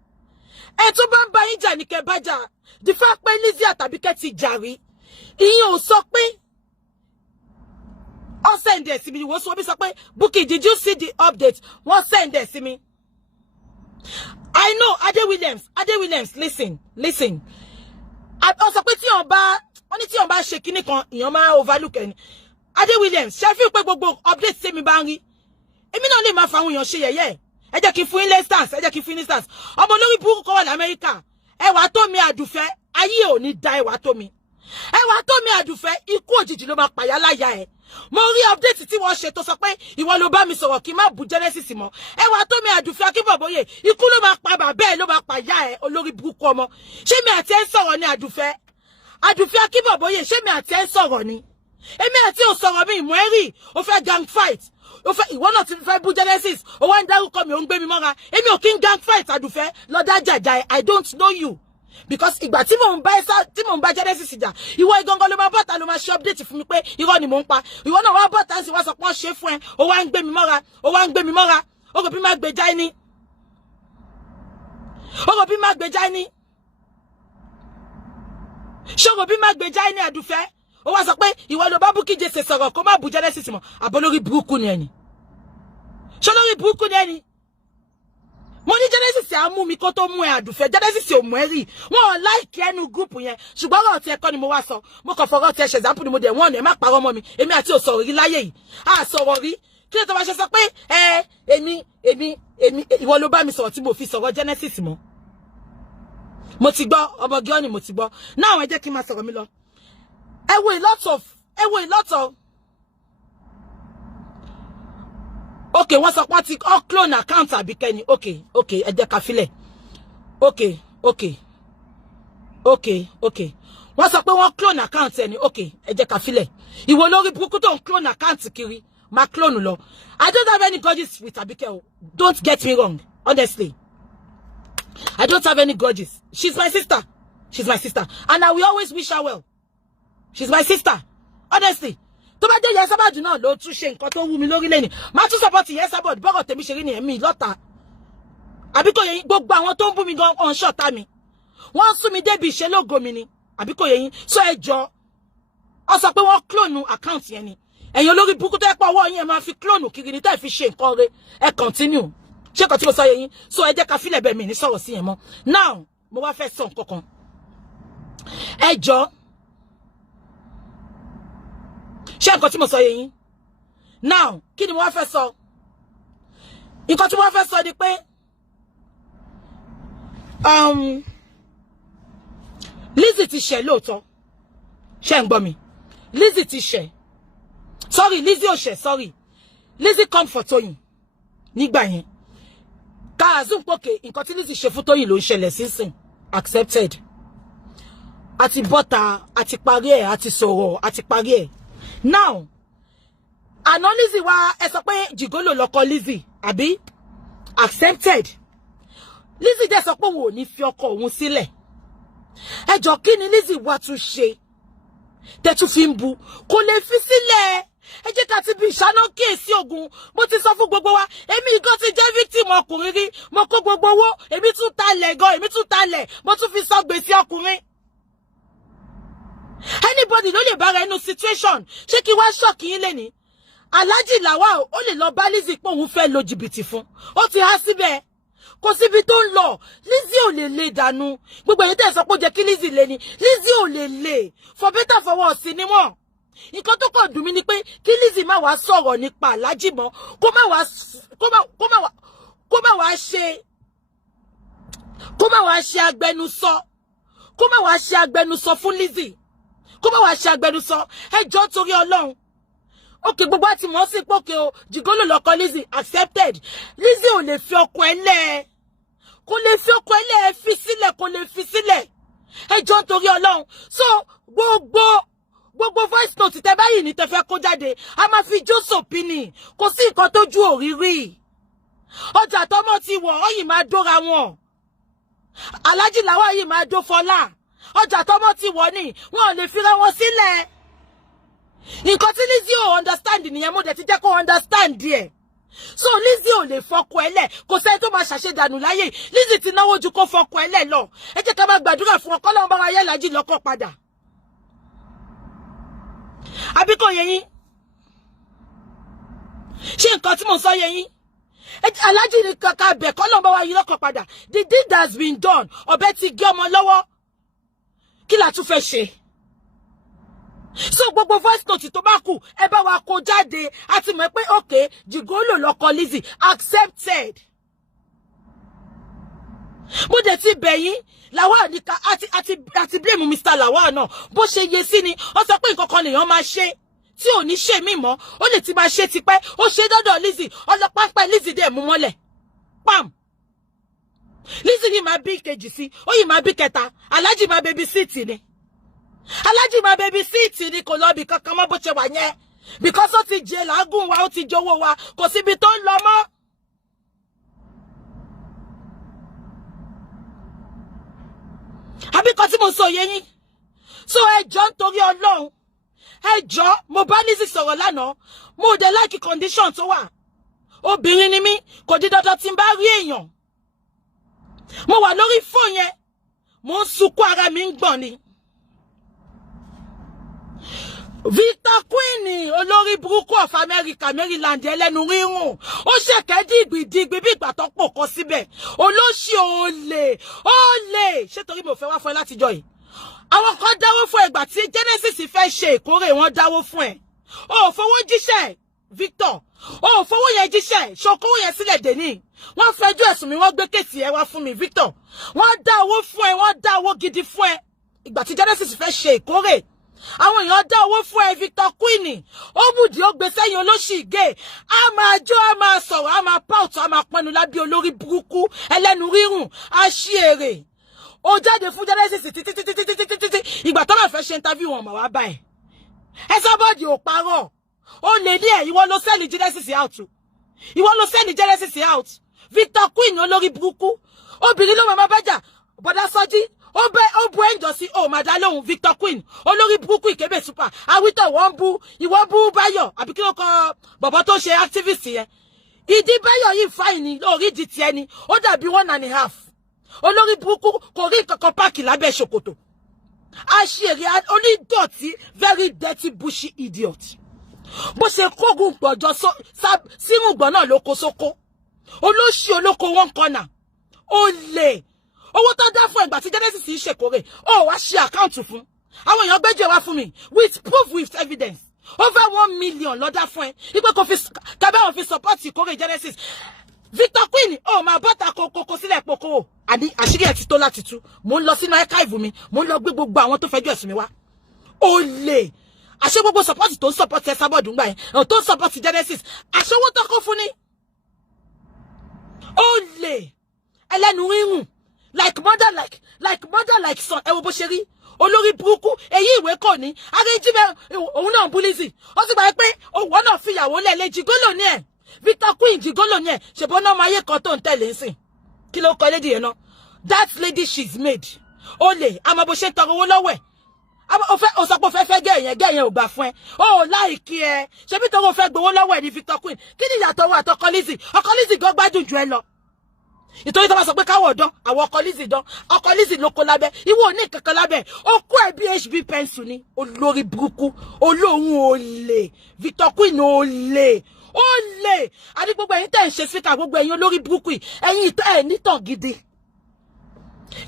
Ẹ tó bá ń bá yín jà ní kẹ́ bá jà. The fact pé Lizzie àti Àbíkẹ́ ti jàrí. Ìyẹn ò sọ pé I'll send this to me. What's what say? Bukky, did you see the update? What send this to me? I know Ade Williams. Listen. I also put you on bar. Only ti on bar shaking it on your man overlook and Ade Williams. Shall feel go update say me bangi. Emi no le ma fa won se yeye. E je ki fún instance. Ọmọ lórí burúkú ko wà America. Ẹ wá tó mi Àdùfẹ́. Ayé ò ní dá ẹ wá tó mi. Ẹ wá tó mi Àdùfẹ́. Ikú òjijì ló máa pa ya láyà ẹ. Mo rí update tí wọ́n ṣe tó sọ pé ìwọ ló bá mi sọ̀rọ̀ kí má bu Genesis mọ́. Ẹ wá tó mi Àdùfẹ́ Akínbọ̀bọ́yè. Ikú ló máa pa bàbá ẹ ló máa pa ya ẹ olórí burúkú ọmọ. Ṣé mi àti ẹ ń sọ̀rọ̀ ní Àdùfẹ́? Àdùfẹ́ Akínbọ̀bọ́yè ṣé mi àti ẹ ń sọ̀rọ̀ ni? Èmi àti ò sọ̀rọ̀ mi ìmọ̀ ẹ̀rí. Ó fẹ́ gang fight. Ó fẹ́ ìwọ náà ti fẹ́ bu Genesis. Ó wá ń dárúkọ mi ó ń gbé mi mọ́ra. Èmi ò kí ń gang fight Àdùfẹ́. Lọ dá jàjà ẹ. I don't know you. Because ìgbà tí mò ń bá Genesis jà ìwọ igangan ló máa bọ́ta ló máa ṣe update fún mi pé irọ́ ni mò ń pa ìwọ náà wá bọ́ta sí wá sọ pé wọ́n ṣe fún ẹ ó wá ń gbé mi mọ́ra ó rò bí má gbèjà ẹni ṣòro bí má gbèjà ẹni Àdùfẹ́ ó wá sọ pé ìwọ ló bá Bukky Jesse sọ̀rọ̀ kó má bu Genesis mọ́ àbọ̀ lórí burúkú ni ẹni ṣé lórí burúkú ni ẹni mo ní Genesis á mú mi kó tó mú ẹ àdùfẹ́ Genesis ò mú ẹ rí wọn ò láìkí ẹnu gúùpù yẹn ṣùgbọ́n ọ̀rọ̀ tí ẹ kọ́ ni mo wá sọ mo kàn fọ̀rọ̀ tí ẹ ṣe example ni mo dẹ̀ wọ́n ọ̀nà ẹ má parọ́ mọ́ mi èmi àti ò sọ̀rọ̀ rí láyé yìí á sọ̀rọ̀ rí kí ló tó bá ṣe sọ pé èmi ìwọ ló bá mi sọ̀rọ̀ tí mo fi sọ̀rọ̀ Genesis mọ́ mo ti gbọ́ ọmọ gíọ́ ni mo ti gbọ́ náà ẹ jẹ́ kí n máa sọ̀rọ̀ mi lọ ẹ wo a lot of okay wọ́n sọ pé ti clone account Àbíkẹ́ ni okay ẹ jẹ́ ká filẹ̀ okay wọ́n sọ pé wọ́n clone account ẹni okay ẹ jẹ́ ká filẹ̀ ìwọ lórí burúkú tó ń clone account kiri máa clone lọ I don't have any grudges with Àbíkẹ́ don't get me wrong honestly I don't have any grudges she's my sister and I will always wish her well she's my sister honestly tó bá jẹ́ Yesabod náà ló tún ṣe nǹkan tó wú mi lórí lẹ́ni má tún support Yesabod bọ́rọ̀ tèmi ṣe rí ni ẹ̀mí lọ́ta àbí kò yé yín gbogbo àwọn tó ń bú mi gan ọ̀n ṣọ̀tá mi wọ́n sún mi débi ìṣelógo mi ni àbí kò yé yín so ẹ jọ ọ sọ pé wọ́n clone account yẹn ni ẹ̀yin olórí burúkú tó yẹ pé ọwọ́ yín ẹ máa fi clone kiri ní tẹ́ fi ṣe nǹkan rẹ ẹ continue ṣé kò tí mo sọ yé yín so ẹ jẹ́ ká filẹ̀ bẹ́ẹ̀ mi ní sọ̀rọ̀ sí yẹn mọ́ now mo wá fẹ́ sọ nǹkan kan ẹ jọ ṣé nǹkan tí mo sọ yé yín now kí ni mo wá fẹ́ sọ nǹkan tí mo wá fẹ́ sọ ni pé Lizzy ti ṣẹ̀ lóòótọ́ ṣé ń gbọ́ mi Lizzy ti ṣẹ̀ sorry Lizzy ò ṣẹ̀ sorry Lizzy come for Toyin nígbà yẹn káàzùn pòkè nǹkan tí Lizzy ṣe fún Toyin ló ń ṣẹlẹ̀ sísìn accepted àti bọ́ta àti parí ẹ̀ àti sọ̀rọ̀ àti parí ẹ̀ now àná Lizzy wá ẹ sọ pé jìgólò lọkọ Lizzy àbí accepted Lizzy dẹ̀ sọ pé òun ò ní fi ọkọ òun sílẹ̀ ẹ jọ kí ni Lizzy wá tún ṣe tẹ́tù fi ń bu kò lè fi sílẹ̀ ẹ jẹ́ ká ti bí ìṣáná kíyèsí ogun mo ti sọ fún gbogbo wa èmi gan ti jẹ́ victim ọkùnrin rí mo kó gbogbo owó èmi tún talẹ̀ gan èmi tún talẹ̀ mo tún fi sọ gbèsè ọkùnrin anybody ló lè bára ẹnu situation ṣé kí wá ṣọ́ọ̀kì yín lẹ́ni Alhaji Lawal ó lè lọ bá Lizzy pé òun fẹ́ lo jìbìtì fún ó ti há síbẹ̀ kò síbi tó ń lọ Lizzy ò lè lè dànù gbogbo èyí tẹ̀ sọ pé ó jẹ́ kí Lizzy lè ní Lizzy ò lè lè for better for worse sí ni wọ́n nǹkan tó kàn dùn mí ni pé kí Lizzy má wá sọ̀rọ̀ nípa Alhaji mọ́ kó má wá ṣe agbẹnusọ fún Lizzy kó má wá ṣe agbẹnusọ ẹjọ́ torí Ọlọ́run okay gbogbo àti mọ̀ sí pòkè o jìgólò lọ́kọ Lizzy accepted Lizzy ò lè fi ọkọ ẹ lẹ̀ kò lè fi ọkọ ẹ lẹ̀ fi sílẹ̀ kò lè fi sílẹ̀ ẹjọ́ torí Ọlọ́run so gbogbo voice note tẹ́ báyìí ní tẹ́ fẹ́ kó jáde a máa fi jó sòpínì kò sí nǹkan tó ju òrírí ọjà tọmọ ti wọ̀ ọ yìí máa dóra wọn Alhaji Lawal yìí máa dó Fọlá ọjà tọmọ ti wọ̀ ni wọn ò lè fira wọn sílẹ̀ nǹkan tí Lizzy ò understand nìyẹn mo dẹ̀ ti jẹ́ kó understand díẹ̀ so Lizzy ò lè fọkọ ẹlẹ̀ kò sẹ́ni tó máa ṣàṣedànù láyé Lizzy ti náwó ju kó fọkọ ẹlẹ̀ lọ ẹ jẹ́ ká máa gbàdúrà fún ọkọ lọ́wọ́ bá wa yẹ Alhaji lọ́kọ padà àbí kò yé yín ṣé nǹkan tí mo sọ yé yín Alhaji ní kàkà bẹ̀ kọ́ lọ́wọ́ bá wa yẹ lọ́kọ padà the deed has been done ọ̀bẹ ti gé ọmọ lọ́wọ́ kí la tún fẹ́ ṣe so gbogbo voice note tó bá kù ẹ bá wa kó jáde àti mọ̀ pé okay jìgólò lọ́kọ Lizzy accepted mo dẹ̀ ti bẹ̀ yín Lawal ní ká àti blame Mr. Lawal náà bó ṣe yẹ sí ni ó sọ pé nǹkan kan lèèyàn máa ṣe tí ò ní ṣe mí mọ́ ó lè ti máa ṣe tipẹ́ ó ṣe dọ́dọ̀ Lizzy ọlọ́pàá pẹ́ Lizzy dẹ̀ mú mọ́lẹ̀ pam Lizzy yìí máa bí kejì sí ó yìí máa bí kẹta Alhaji máa baby sit ni Alhaji máa baby sit ni kò lọ bí kankan mọ́ bó ṣe wà yẹn because ó ti jẹ làágùn wa ó ti jowó wa kò síbi tó ń lọ mọ́. àbí kan tí mo sọ yé yín so ẹjọ́ nítorí Ọlọ́run ẹjọ́ mo bá Lizzy sọ̀rọ̀ lánàá mo dé like condition tó wà obìnrin ni mí kò di dandan tí n bá rí èèyàn mo wà lórí fóònù yẹn mo ń sunkún ara mi ń gbọ̀n ni Victor Queen olórí burúkú of America Maryland ẹlẹ́nu rírùn ó ṣẹ̀kẹ́ dìgbìdìgbì bí ìgbà tó pò kọ síbẹ̀ olóṣì olè ṣé torí mo fẹ́ wá fún ẹ látijọ́ yìí àwọn kan dáwó fún ẹgbà tí Genesis fẹ́ ṣe ìkórè wọn dáwó fún ẹ ó fowó jíṣẹ́ Victor ó fowó yẹn jíṣẹ́ ṣokòwò yẹn sílẹ̀ dèní wọ́n fẹjọ́ ẹ̀sùn mi wọ́n gbé kéèsì ẹ wá fún mi Victor wọ́n dá owó fún ẹ wọ́n dá owó gidi fún ẹ ìgbà tí Genesis fẹ́ ṣe ìkórè àwọn èèyàn dá owó fún ẹ Victor Queen ó bùdí ó gbé sẹ́yìn olóṣì gé a máa jó a máa sọ̀rọ̀ a máa pàùtù a máa pọnú lábí olórí burúkú ẹlẹ́nu rírùn a ṣí èrè ó jáde fún Genesis títí ìgbà tó máa fẹ́ ṣe interview wọn mà wá bá ẹ Esabod ò parọ́ ó lè ní ẹ̀ ìwọ ló sẹ́ẹ̀lì Genesis out ìwọ ló sẹ́ẹ̀lì Genesis out Victor Queen olórí burúkú obìnrin ló máa bá jà bọ́dá Sọ́jí ó bu ẹ̀jọ̀ sí ó máa dá lóhùn Victor Queen olórí burúkú ìkébè super àwítọ̀ ìwọ́n bú Báyọ̀ àbí kí ló kọ bọ̀bọ̀ tó ṣe activist yẹn ìdí Báyọ̀ yìí fáìn ní lórí ìdí tiẹ̀ ni ó dàbí 1.5 olórí burúkú kò rí kankan páàkì lábẹ́ ṣòkòtò àṣírí onídọ̀tí very dirty bushy idiot bó ṣe kógun gbọ̀jọ́ sírùngbọ̀n náà ló kó sóko olóṣì olóko one corner ó lè owó tó dá fún ẹgbà tí Genesis ń ṣèkórè ó wá ṣe àkáǹtì fún àwọn èèyàn gbẹ́jọ́ wá fún mi with proof with evidence over 1 million ló dá fún ẹ ipé kò fi kábẹ́wọ̀n fi support ìkórè Genesis Victor Queen ó máa bọ́ta kókó sílẹ̀ pokó àní àṣírí ẹ̀ ti tó láti tú mo ń lọ sínú archive mi mo ń lọ gbé gbogbo àwọn tó fẹjọ́ ẹ̀sùn mi wá ó lè àṣẹ gbogbo support tó ń support Esabod ńgbà yẹn tó ń support Genesis àṣẹ owó tó kó fún ni ó lè ẹlẹ́nu rírùn like mother like son ẹ wo bó ṣe rí olórí burúkú èyí ìwé kò ní arẹ́jìmẹ́ òun náà bú Lizzy ó sì gbà pé òun náà fìyàwó lẹ́lẹ́ jìgólò ní ẹ̀ Victor Queen jìgólò ní ẹ̀ ṣèbọn náà máa yé kan tó ń tẹ̀lé ńsìn kí ló kọ lédi yẹn náà that lady she's made ó lè àmọ́ bó ṣe ń tọrọ owó lọ́wọ́ ẹ̀ ó sọ pé ó fẹ́ gẹ̀yẹn ò gbà fún ẹ ó láìkí ẹ ṣebí tó fẹ́ gbowó lọ́wọ́ ẹ̀ ní Victor Queen kí ni ìyàtọ̀ wà àtọkọ Lizzy gan gbádùn jù ẹ lọ ìtorí tó bá sọ pé káwọ̀ dán àwọn ọkọ Lizzy ló kó lábẹ́ ìwọ ní kankan lábẹ́ ó kó ẹ̀ bí HB pencil ni olórí burúkú olóhùn olè Victor Queen olè àní gbogbo ẹ̀yin tẹ́ ń ṣe síkà gbogbo ẹ̀yin olórí burúkú ẹ̀yin ẹ̀ nítàn gidi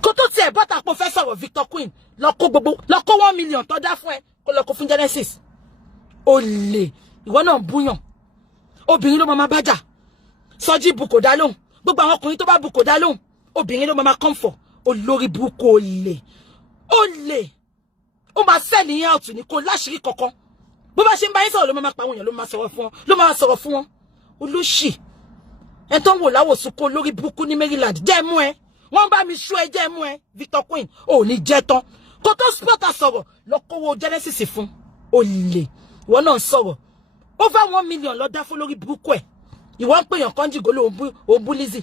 kó tó tiẹ̀ bọ́tà pọ̀ fẹ́ sọ̀rọ̀ Victor Queen lọ kó 1 million tó dá fún ẹ kó lọ kó fún Genesis olè ìwọ náà búyàn obìnrin ló máa bá jà Sọ́jí bu kò dá lóhùn gbogbo àwọn ọkùnrin tó bá bu kò dá lóhùn obìnrin ló máa comfort olórí burúkú olè ó máa sẹ́ẹ̀lì yẹn out ní kò láṣìírí kankan bó bá ṣe ń bá yín sọ̀rọ̀ ló máa pa àwọn èèyàn ló máa sọ̀rọ̀ fún wọn olóṣì ẹ tó ń wò láwòsùn kó olórí burúkú ní Maryland jẹ́ mú ẹ wọ́n bá mi ṣú ẹ jẹ́ mú ẹ Victor Queen ò ní jẹ́ tán kó tó spọ́tà sọ̀rọ̀ lọ́kọ́wọ́ Genesis fún olè ìwọ náà sọ̀rọ̀ over 1 million lọ dá fún lórí burúkú ẹ̀ ìwọ ń pèèyàn kan jìgólò òun bú Lizzy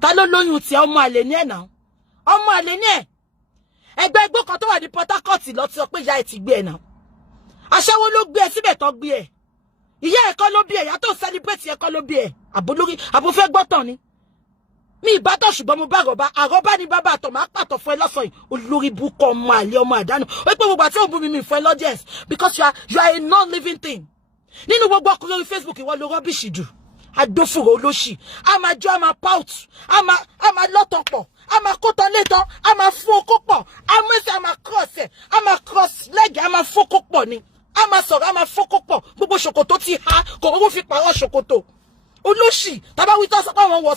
ta ló lóyún tí ọmọ àlè ní ẹ̀ náà ọmọ àlè ní ẹ̀ ẹgbẹ́ igbó kan tó wà ní Port Harcourt lọ ti sọ pé ìyá ẹ̀ ti gbé ẹ̀ náà aṣẹ́wó ló gbé ẹ síbẹ̀ tó gbé ẹ̀ ìyá ẹ̀ kọ́ ló bí ẹ̀ ìyá tó celebrate ẹ̀ kọ́ ló bí ẹ̀ àbúfẹ́ gbọ́tàn ni mi ìbátọ̀ ṣùgbọ́n mo bá àrọ́bá ní bàbá àtọ̀ máa pàtọ̀ fún ẹ lọ́sàn yìí olórí burúkú ọmọ àlè ọmọ àdánù ó pé gbogbo àti òbú mi fún ẹ lọ́díẹ̀s because you are a non-living thing nínú gbogbo ọkùnrin orí Facebook ìwọ ló rọ́bìṣì jù adófòrò olóṣì a máa jó a máa pout a máa lọ́tọ̀ pọ̀ a máa kó tán létán a máa fún okó pọ̀ a mú ẹsẹ̀ a máa cross ẹ̀ a máa cross leg a máa fókó pọ̀ ni a máa sọ̀rọ̀ a máa fókó pọ̀ gbogbo ṣòkòtò ti ha kò owó fi pààrọ̀ ṣòkòtò olóṣì tàbá wí tó sọ pé àwọn wọ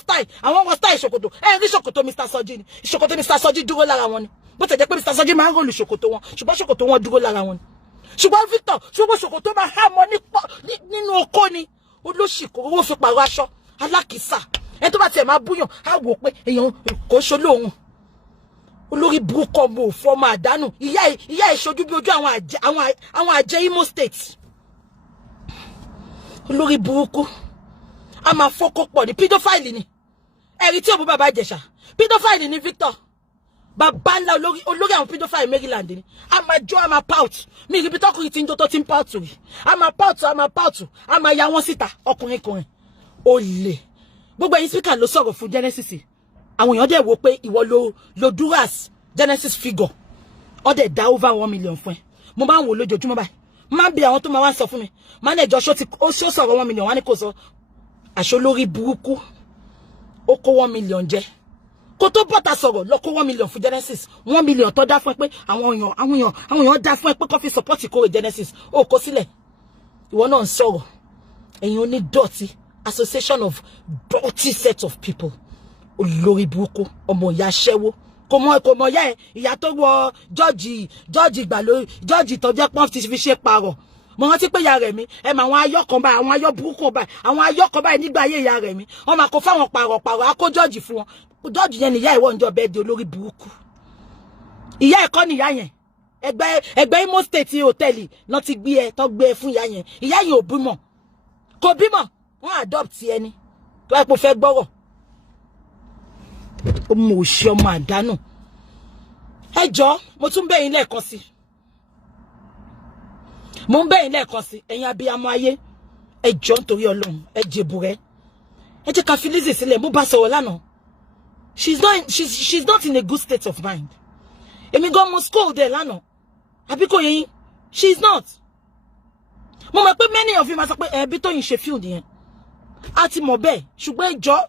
style ṣòkòtò ẹ rí ṣòkòtò Mr. Sọ́jí ni ṣòkòtò Mr. Sọ́jí dúró lára wọn ni bó tẹ̀ jẹ́ pé Mr. Sọ́jí máa ń rọlù ṣòkòtò wọn ṣùgbọ́n ṣòkòtò wọn dúró lára wọn ni ṣùgbọ́n Victor ṣùgbọ́n ṣòkòtò máa há mọ́ nínú okó ni olóṣì kò owó fi pààrọ̀ aṣọ alákìísà ẹ tó bá tiẹ̀ máa búyàn á wò pé èèyàn kò ṣolóhùn olórí burúkú ọmọ òfò ọmọ àdánù ìyá ìṣojú bí ojú àwọn àjẹ́ Imo State olórí burúkú a máa fọ́kọ́ pọ̀ ní pedophile ni ẹ̀rí tí òbú bàbá Ìjẹ̀ṣà pedophile ni Victor bàbá ńlá olórí àwọn pedophile Maryland ni a máa jó a máa pout mi ìrìbí tọkùnrin tí ń jó tó ti ń pout rí a máa pout a máa ya wọn síta ọkùnrin olè gbogbo ẹ̀yin speaker ló sọ̀rọ̀ fún Genesis àwọn èèyàn dẹ̀ wò pé ìwọ lo duras Genesis figure ó dẹ̀ dá over 1 million fún ẹ mo bá ń wò lójoojúmọ́ báyìí má bí àwọn tó máa wá sọ fún mi manager ṣó sọ̀rọ̀ 1 million wá ní kò sọ àṣọ lórí burúkú ó kó 1 million jẹ kó tó bọ́ta sọ̀rọ̀ lọ kó 1 million fún Genesis 1 million tó dá fún ẹ pé àwọn èèyàn dá fún ẹ pé kó fi support ìkórè Genesis ó kó sílẹ̀ ìwọ náà ń sọ̀rọ̀ ẹ̀yin oní dọ̀tí association of dirty set of people olórí burúkú ọmọ ìyá aṣẹ́wó kò mọ ìyá ẹ ìyá tó wọ jọ́ọ̀jì jọ́ọ̀jì tó jẹ́ pọ́n ti fi ṣe parọ̀ mo rántí pé ìyá rẹ̀ mi ẹ mà àwọn ayọ́ kan báyìí àwọn ayọ́ burúkú báyìí àwọn ayọ́ kan báyìí nígbà ayé ìyá rẹ̀ mi wọ́n máa kó fáwọn pàrọ̀ akó jọ́ọ̀jì fún wọn jọ́ọ̀jì yẹn nìyá ìwọ ǹjọ́ bẹ́ẹ̀ di olórí burúkú ìyá ẹ̀kọ́ nìyá yẹn ẹgbẹ́ Imo State hòtẹ́ẹ̀lì náà ti gbé ẹ tó gbé ẹ fún ìyá yẹn ò bímọ kò bímọ wọ́n adopt ẹni tó ẹ pò fẹ́ gbọ́rọ̀ ọmọ òṣì ọmọ àdánù ẹ jọ̀ọ́ mo tún bẹ̀ yín lẹ́ẹ̀kan sí mo ń bẹ̀ yín lẹ́ẹ̀kan sí ẹ̀yin abiyamọ ayé ẹ jọ̀ọ́ nítorí Ọlọ́run ẹ jèbùrẹ́ ẹ jẹ́ ká fi Lizzy sílẹ̀ mo bá sọ̀rọ̀ lánàá she's not in a good state of mind èmi gan mo school there lánàá àbí kò yé yín she's not mo mọ̀ pé many of you máa sọ pé ẹbí tó yín ṣe field yẹn a ti mọ̀ bẹ́ẹ̀ ṣùgbọ́n ẹ jọ̀ọ́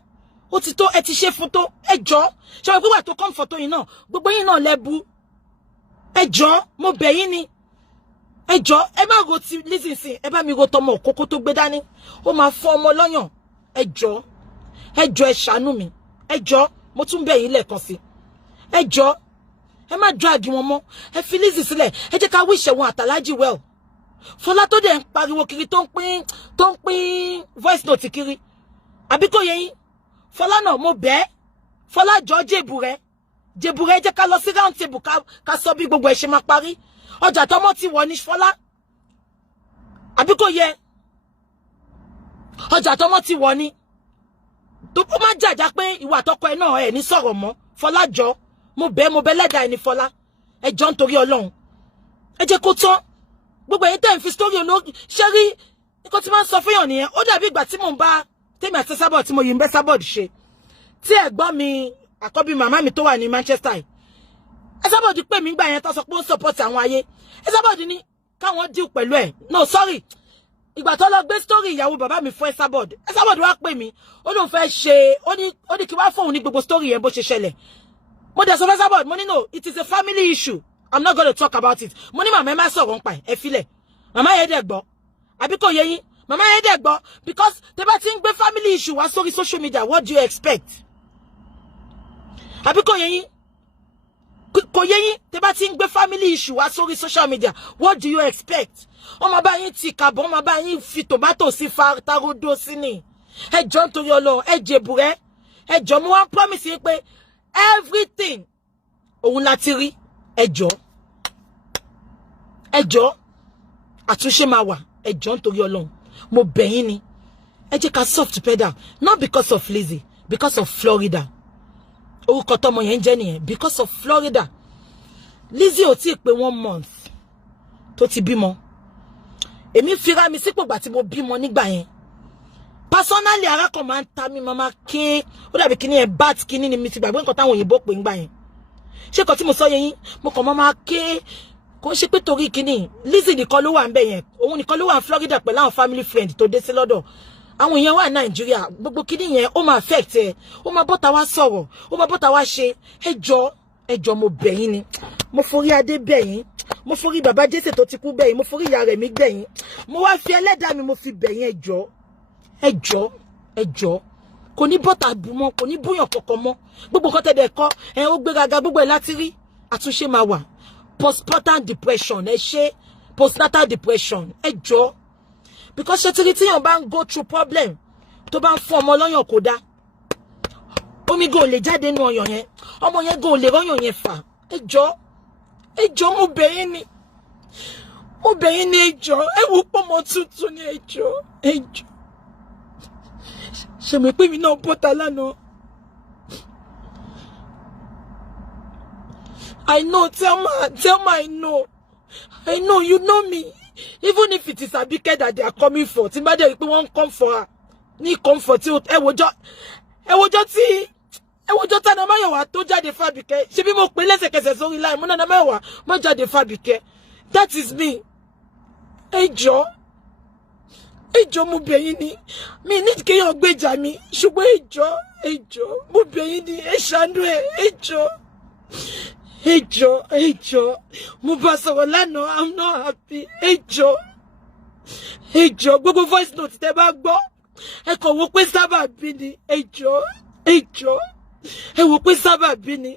ó ti tó ẹ ti ṣe fún tó ẹ jọ̀ọ́ ṣe wọ́n pé wà tó comfort yín náà gbogbo yín náà lẹ́bù ẹ jọ̀ọ́ mo bẹ̀ yín ni ẹ jọ̀ọ́ ẹ má ro ti Lizzy sí ẹ bá mi ro tọmọ òkókó tó gbé dání ó máa fọ́ ọmọ lọ́yàn ẹ jọ̀ọ́ ẹ ṣàánú mi ẹ jọ̀ọ́ mo tún bẹ̀ yín lẹ́ẹ̀kan sí ẹ jọ̀ọ́ ẹ má drag wọn mọ́ ẹ fi Lizzy sílẹ̀ ẹ jẹ́ ká wish wọn àtàlájì well Fọlá tó dẹ̀ ń pariwo kiri tó ń pín voice note kiri àbí kò yé yín Fọlá náà mo bẹ̀ Fọlá jọ jèbùrẹ́ jẹ́ ká lọ sí round table ká sọ bí gbogbo ẹ̀ ṣe máa parí ọjà tọmọ ti wọ̀ ní Fọlá àbí kò yẹ ọjà tọmọ ti wọ̀ ní tó kó má jàjà pé ìwà àtọkọ ẹ náà ẹ ní sọ̀rọ̀ mọ́ Fọlá jọ mo bẹ̀ lẹ́dàá ẹni Fọlá ẹ jọ nítorí Ọlọ́run ẹ jẹ́ kó tán gbogbo ẹ̀yin tẹ́ ń fi story olórí ṣe rí nǹkan tí máa ń sọ fún yàn nìyẹn ó dàbí ìgbà tí mò ń bá tèmi àti Esabod tí mo yìí ń bẹ́ Esabod ṣe tí ẹ̀gbọ́n mi àkọ́bí màmá mi tó wà ní Manchester Esabod pè mí gbà yẹn tó sọ pé ó ń support àwọn ayé Esabod ní káwọn deal pẹ̀lú ẹ̀ no sorry ìgbà tó lọ gbé story ìyàwó bàbá mi fún Esabod wá pè mí ó lóun fẹ́ ṣe ó ní kí wá fóun ní gbogbo story yẹn bó ṣe ṣẹlẹ̀ mo dẹ̀ sọ fún Esabod mo ní no it is a family issue I'm not going to talk about it. Mo ní màmá ẹ má sọ̀rọ̀ ń pa ẹ filẹ̀. Màmá yẹn dẹ̀ gbọ́. Àbí kò yé yín. Màmá yẹn dẹ̀ gbọ́ because tẹ́ bá ti ń gbé family issue wá sórí social media, what do you expect? Àbí kò yé yín. Kò yé yín tẹ́ bá ti ń gbé family issue wá sórí social media, what do you expect? Ó máa bá yín ti kàbọ̀, ó máa bá yín fi tomato sí tarodo sí ni. Ẹ jọ̀ọ́ nítorí Ọlọ́run, ẹ jèbùrẹ́. Ẹ jọ̀ọ́ mo wá promise yín pé everything òun láti rí. Ẹ jọ̀ọ́ àtúnṣe máa wà ẹ jọ̀ọ́ nítorí Ọlọ́run mo bẹ̀ yín ni ẹ jẹ́ ká soft pedal not because of Lizzy because of Florida orúkọ tọmọ yẹn jẹ́ nìyẹn because of Florida Lizzy ò tí ì pé 1 month tó ti bímọ èmi fira mi sípò gbà tí mo bímọ nígbà yẹn personally ara kan máa ń ta mi mama ké ó dàbí kíní ẹ bat kíní ni mi ti gbàgbé nǹkan táwọn òyìnbó pè ń gbà yẹn ṣé kan tí mo sọ yẹn mo kàn máa ké kò ṣe pé torí kíní Lizzy nìkan ló wà ń bẹ yẹn òun nìkan ló wà ní Florida pẹ̀lú àwọn family friend tó dé sí lọ́dọ̀ àwọn èèyàn wà ní Nàìjíríà gbogbo kíní yẹn ó máa affect ẹ ó máa bọ́ta wá sọ̀rọ̀ ó máa bọ́ta wá ṣe ẹ jọ̀ọ́ mo bẹ̀ yín ni mo forí adé bẹ̀ yín mo forí bàbá Jésè tó ti kú bẹ̀ yín mo forí ìyá rẹ̀ mi bẹ̀ yín mo wá fi ẹlẹ́dàá mi mo fi bẹ̀ yín ẹ jọ̀ọ́ kò ní bọ́ta bù mọ́ kò ní búyàn kankan mọ́ gbogbo nǹkan tẹ̀dẹ̀ kọ́ ẹ ó gbéraga gbogbo ẹ̀ láti rí àtúnṣe máa wà postpartum depression ẹ ṣe postnatal depression ẹ jọ̀ọ́ because ṣe tiri tíyàn bá ń go through problem tó bá ń fún ọmọ lọ́yàn kò dá omi go lè jáde nínú ọyàn yẹn ọmọ yẹn go lè rọ́yàn yẹn fà ẹ jọ̀ọ́ mo bẹ̀ yín ni ẹ jọ̀ọ́ ẹ wò pọ́mọ tuntun ni ẹ jọ̀ọ́ ṣe mi pé mi náà bọ́ta lánàá. I know, Thelma, I know, you know me. Even if it is Abike that they are coming for, tí bá dé pé wọ́n come for her. Ní comfort tí ẹ wòjọ́ tí Namayowa tó jáde fún Abike. Ṣé bí mo pè lẹ́sẹ̀kẹsẹ̀ sórí line, mo na Namayowa mo jáde fún Abike. That is me. ẹjọ́ mo bẹ̀ yín ni mi ní kéèyàn gbèjà mi ṣùgbọ́n ẹjọ́ mo bẹ̀ yín ni ẹ ṣàánú ẹ ẹjọ́ mo bá sọ̀rọ̀ lánàá I'm not happy ẹjọ́ gbogbo voice note tẹ́ bá gbọ́ ẹ kàn wò pé sábàbí ni ẹjọ́ ẹ wò pé sábàbí ni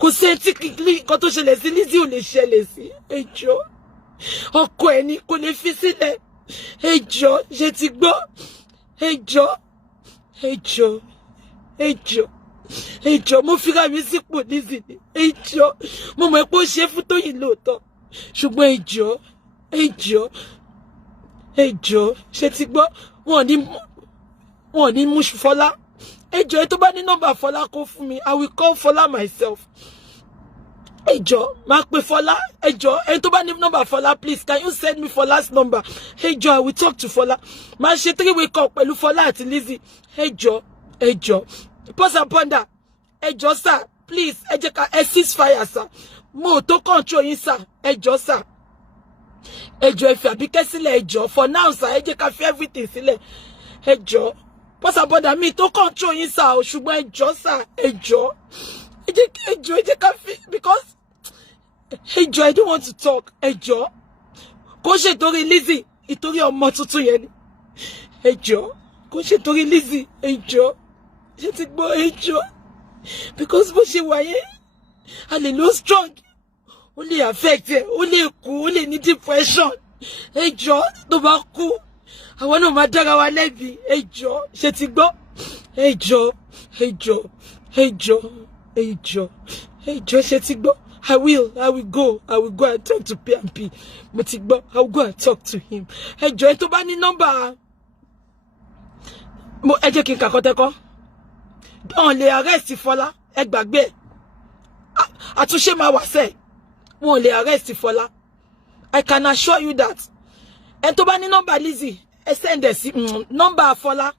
kò sí ẹtí kíkiri nǹkan tó ṣẹlẹ̀ sí Lizzy ò lè ṣẹlẹ̀ sí ẹjọ́ ọkọ ẹ ní kò lè fi sílẹ̀ ẹjọ́ ṣe ti gbọ́ ẹjọ́ mo fira mi sípò Lizzy ni ẹjọ́ mo mọ̀ pé ó ṣe fún Tóyìn lóòótọ́ ṣùgbọ́n ẹjọ́ ṣe ti gbọ́ wọn ò ní mú Fọlá ẹjọ́ ẹ tó bá ní nọ́mbà Fọlá kó fún mi I will call Fọlá myself ẹjọ́ máa pe Fọlá ẹjọ́ ẹ tó bá ní nọ́mbà Fọlá please can you send me Fọlá's number ẹjọ́ I will talk to Fọlá máa ṣe 3-way call pẹ̀lú Fọlá àti Lizzy ẹjọ́ pause and ponder ẹjọ́ sir please ẹ jẹ́ ká ẹ ceasefire sir mo tó control yín sir ẹjọ́ sir ẹjọ́ ẹ fi Àbíkẹ́ sílẹ̀ ẹjọ́ for now sir ẹ jẹ́ ká fi everything sílẹ̀ ẹjọ́ pause and ponder mi tó control yín sir o ṣùgbọ́n ẹjọ́ sir ẹjọ́ ẹ jẹ́ ká fi because ẹjọ́ I don't want to talk ẹjọ́ kò ṣe torí Lizzy ìtorí ọmọ tuntun yẹn ni ẹjọ́ kò ṣe torí Lizzy ẹjọ́ ṣe ti gbọ́ ẹjọ́ because bó ṣe wáyé a lè lo strong ó lè affect ẹ ó lè kú ó lè ní depression ẹjọ́ tó bá kú àwọn náà máa dára wa lẹ́bi ẹjọ́ ṣe ti gbọ́ ẹjọ́ ṣe ti gbọ́ I will go and talk to PNP mo ti gbọ́ I will go and talk to him ẹjọ́ ẹ tó bá ní nọ́mbà mo ẹ jẹ́ kí n kà kọ́tẹ́kọ́ wọn lè arrest Fọlá ẹ gbàgbé àtúnṣe máa wà sẹ́ẹ̀ wọn lè arrest Fọlá I can assure you that ẹ tó bá ní nọ́mbà Lizzy ẹ send ẹ sí nọ́mbà Fọlá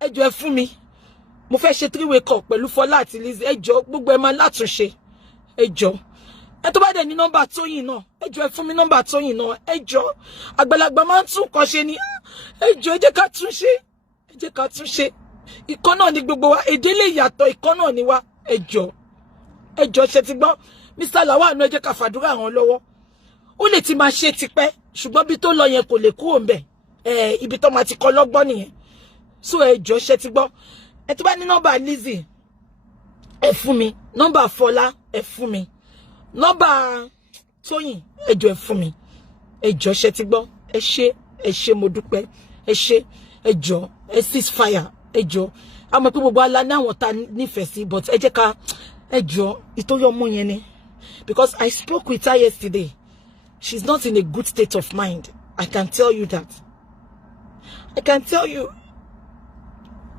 ẹjọ́ ẹ fún mi mo fẹ́ ṣe 3-way call pẹ̀lú Fọlá àti Lizzy ẹjọ́ gbogbo ẹ máa látúnṣe ẹjọ́ ẹ tó bá dẹ̀ ní nọ́mbà Tóyìn náà ẹjọ́ ẹ fún mi nọ́mbà Tóyìn náà ẹjọ́ àgbàlagbà máa ń tún nǹkan ṣe ni ẹjọ́ ẹ jẹ́ ká túnṣe ìkan náà ni gbogbo wa èdè lè yàtọ̀ ìkan náà ni wa ẹjọ́ ṣe ti gbọ́ Mr. Lawal ẹ jẹ́ ká fàdúrà ràn lọ́wọ́ ó lè ti máa ṣe tipẹ́ ṣùgbọ́n bí tó lọ yẹn kò lè kúrò ńbẹ̀ ibi tó máa ti kọ́ lọ́gbọ́n nìyẹn so ẹjọ́ ṣe ti gbọ́ ẹ tó bá ní nọ́mbà Lizzy ẹ fún mi nọ́mbà Fọlá ẹ fún mi nọ́mbà Tóyìn ẹjọ́ ẹ fún mi ẹjọ́ ṣe ti gbọ́ ẹ ṣé mo dúpẹ́ ẹ ṣé ẹjọ́ ẹ ceasefire ẹjọ́ àmọ́ pé gbogbo ala ní àwọn ta nífẹ̀ẹ́ sí but ẹ jẹ́ ká ẹjọ́ ìtòyọ ọmọ yẹn ni because I spoke with her yesterday she's not in a good state of mind I can tell you that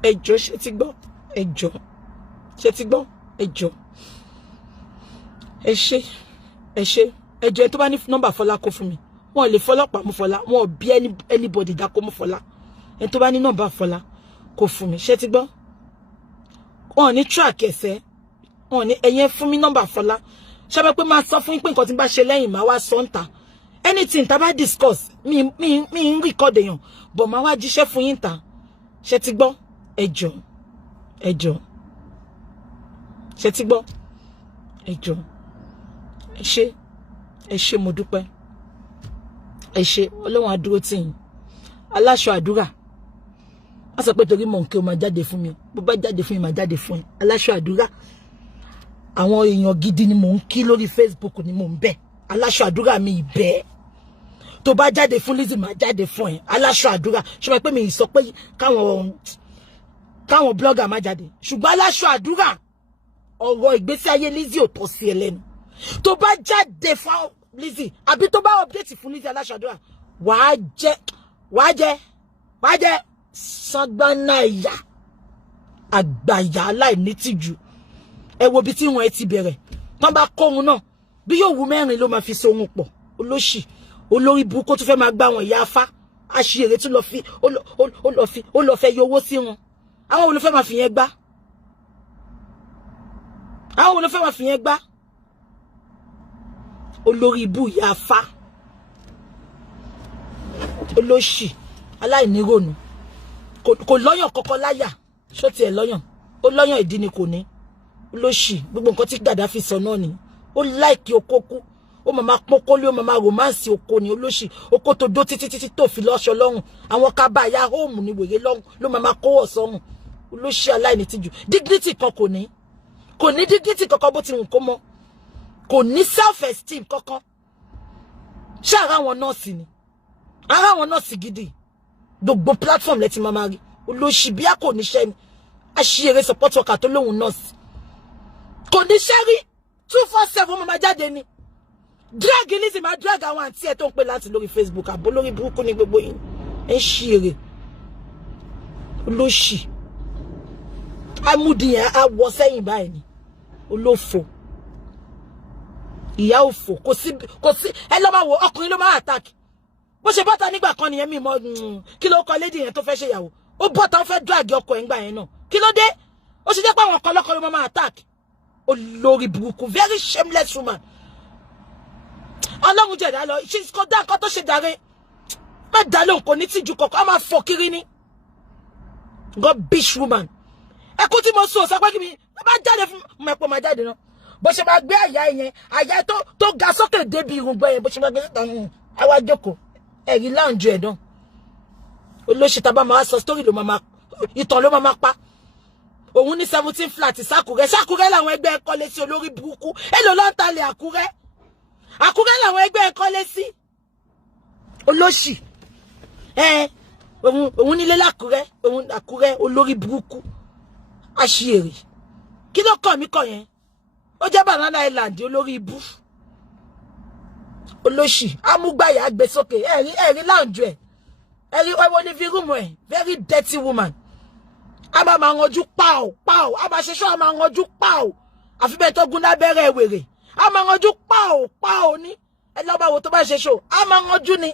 ẹjọ́ ṣe ti gbọ́ ẹjọ́ ẹ ṣé ẹjọ́ ẹ tó bá ní nọ́mbà Fọlá kó fún mi wọn lè fọlọ́pàá mú Fọlá wọn ò bí anybody dá kó mú Fọlá ẹ tó bá ní nọ́mbà Fọlá kó fún mi ṣe ti gbọ́ wọn ní track ẹsẹ̀ wọn ní ẹ̀yẹn fún mi nọ́mbà Fọlá ṣábẹ́ pé máa sọ fún yín pé nǹkan tí n bá ṣe lẹ́yìn máa wá sọ ń ta anything tá bá discuss mi ń record èèyàn but máa wá jíṣẹ́ fún yín ta ṣe ti gbọ́ ẹjọ́ ṣe ti gbọ́ ẹjọ́ ẹ ṣé mo dúpẹ́ ẹ ṣé Ọlọ́run á dúró tì yín aláṣọ àdúrà a sọ pé torí mọ̀ nkẹ́ o máa jáde fún mi bó bá jáde fún mi máa jáde fún ẹ aláṣọ àdúrà àwọn èèyàn gidi ni mò ń kí lórí Facebook ni mò ń bẹ̀ aláṣọ àdúrà mi ìbẹ́ tó bá jáde fún Lizzy máa jáde fún ẹ aláṣọ àdúrà ṣùgbọ́n pé mi sọ pé káwọn blogger máa jáde ṣùgbọ́n aláṣọ àdúrà ọ̀rọ̀ ìgbésí ayé Lizzy ò tọ́ sí ẹ lẹ́nu tó bá jáde fún Lizzy àbí tó bá update fún Lizzy aláṣọ àdúrà wàá jẹ sagbana ìyá àgbàyà aláìnítìjú ẹ wo bí tí wọn ti bẹ̀rẹ̀ tán bá kóhun náà bí yóò wù mẹ́rin ló máa fi so ohun pọ̀ olóṣì olórí burúkú tó fẹ́ máa gbá wọn ìyá afá àṣìírí tó lọ fẹ́ yọ owó sí wọn àwọn olùfẹ́ máa fi yẹn gbá olórí ibú ìyá afá olóṣì aláìnírònú kò lọ́yàn kọ́kọ́ láyà ṣó tiẹ̀ lọ́yàn ó lọ́yàn ìdí ni kò ní olóṣì gbogbo nǹkan tí Gaddafi sọ náà ni ó láìkí oko kú ó máa pọ́nkólé ó máa romance oko ni olóṣì oko tó dó títí tó fi lọ́ṣọ lọ́rùn àwọn kábàáyá hóòmù ni wèrè lọ́rùn ló máa kówọ̀ sọ́rùn olóṣì aláìnítìjú dignity kan kò ní dignity kankan bó ti wù kó mọ́ kò ní self esteem kankan ṣé ara àwọn nọ́ọ̀sì ni ara àwọn nọ́ọ̀sì gidi gbogbo platform lẹ́tí máa rí olóṣì bí a kò níṣẹ́ ni aṣèrè support worker tó lóhun nọ́ọ̀sì kò níṣẹ́ rí 247 máa jáde ni drag Lizzy máa drag àwọn àǹtí ẹ̀ tó ń pè láti lórí Facebook àbó lórí burúkú ní gbogbo yìí ẹ̀ ń ṣèrè olóṣì amúdìyàn awọ sẹ́yìn báyìí ni olófò ìyá òfò kò sí ẹ lọ́ máa wo ọkùnrin ló máa attack bó ṣe bọ́ta nígbà kan nìyẹn mi mọ́ kí ló kọ lady yẹn tó fẹ́ ṣe ìyàwó ó bọ́ta ó fẹ́ drag ọkọ ẹ̀ ńgbà yẹn náà kí ló dé ó ṣe jẹ́ pé àwọn ọkọ ló máa attack olórí burúkú very shameless woman ọlọ́run jẹ̀dá lọ ṣe kò dá nǹkan tó ṣe dàre má dá lóhùn kò ní tìjú kọ̀ọ̀kan á máa fọ kiri ní god bitch woman ẹkún tí mo sùn ọ̀sán pé kí mi má jáde fún mi ẹ̀pọ̀ má jáde náà bó ṣe máa gbé àyà yẹn àyà tó ga sókè débi irùngbọ̀n yẹn bó ṣe máa gbé àwa jókòó ẹ̀rí láǹjọ ẹ̀ náà olóṣè tá a bá máa sọ story ló máa ìtàn ló máa pa òun ní 17 flat sákúrẹ́ làwọn ẹgbẹ́ kọ́lé sí olórí burúkú èlò ló ń talẹ̀ àkúrẹ́ làwọn ẹgbẹ́ kọ́lé sí olóṣì òun nílé lákúrẹ́ òun àkúrẹ́ olórí burúkú àṣìírí kí ló kàn mí kàn yẹn ó jẹ́ Banana Island olórí ibú olóṣì amúgbàyà gbé sókè ẹ̀rí láǹjọ ẹ̀ ẹ̀rí ẹwọ́ ní fi rúmù ẹ̀ very dirty woman a máa ranjú pàó a máa ṣeṣọ́ a máa ranjú pàó àfi bẹ́ẹ̀ tó gún lábẹ́rẹ́ wèrè a máa ranjú pàó ní ẹ lọ́ba wo tó bá ṣe ṣó a máa ranjú ni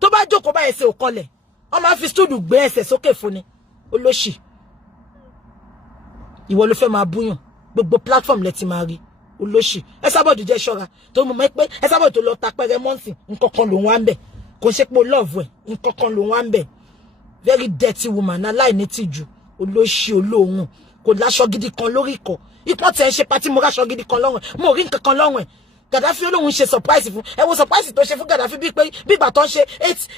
tó bá jókòó bá ẹsẹ̀ òkọlẹ̀ wọ́n máa fi stúdù gbé ẹsẹ̀ sókè fún ni olóṣì ìwọ ló fẹ́ máa búyàn gbogbo platform lẹ ti máa rí olóṣì ẹ sábọ̀dù jẹ́ ṣọ́ra tó mọ̀ pé ẹ sábọ̀dù tó lọ ta pẹ́rẹ́ mọ́ǹsì nǹkan kan lòun wá ń bẹ̀ kò ṣe pé love ẹ̀ nǹkan kan lòun wá ń bẹ̀ very dirty woman aláìní tìjú olóṣì olóhùn kò láṣọ gidi kan lórí ikọ̀ ipò tẹ̀ ń ṣe pati mo ráṣọ gidi kan lọ́rùn ẹ̀ mo rí nǹkan kan lọ́rùn ẹ̀ Gaddafi olóhùn ṣe surprise fún ẹ wo surprise tó ṣe fún Gaddafi bí ìgbà tó ń ṣe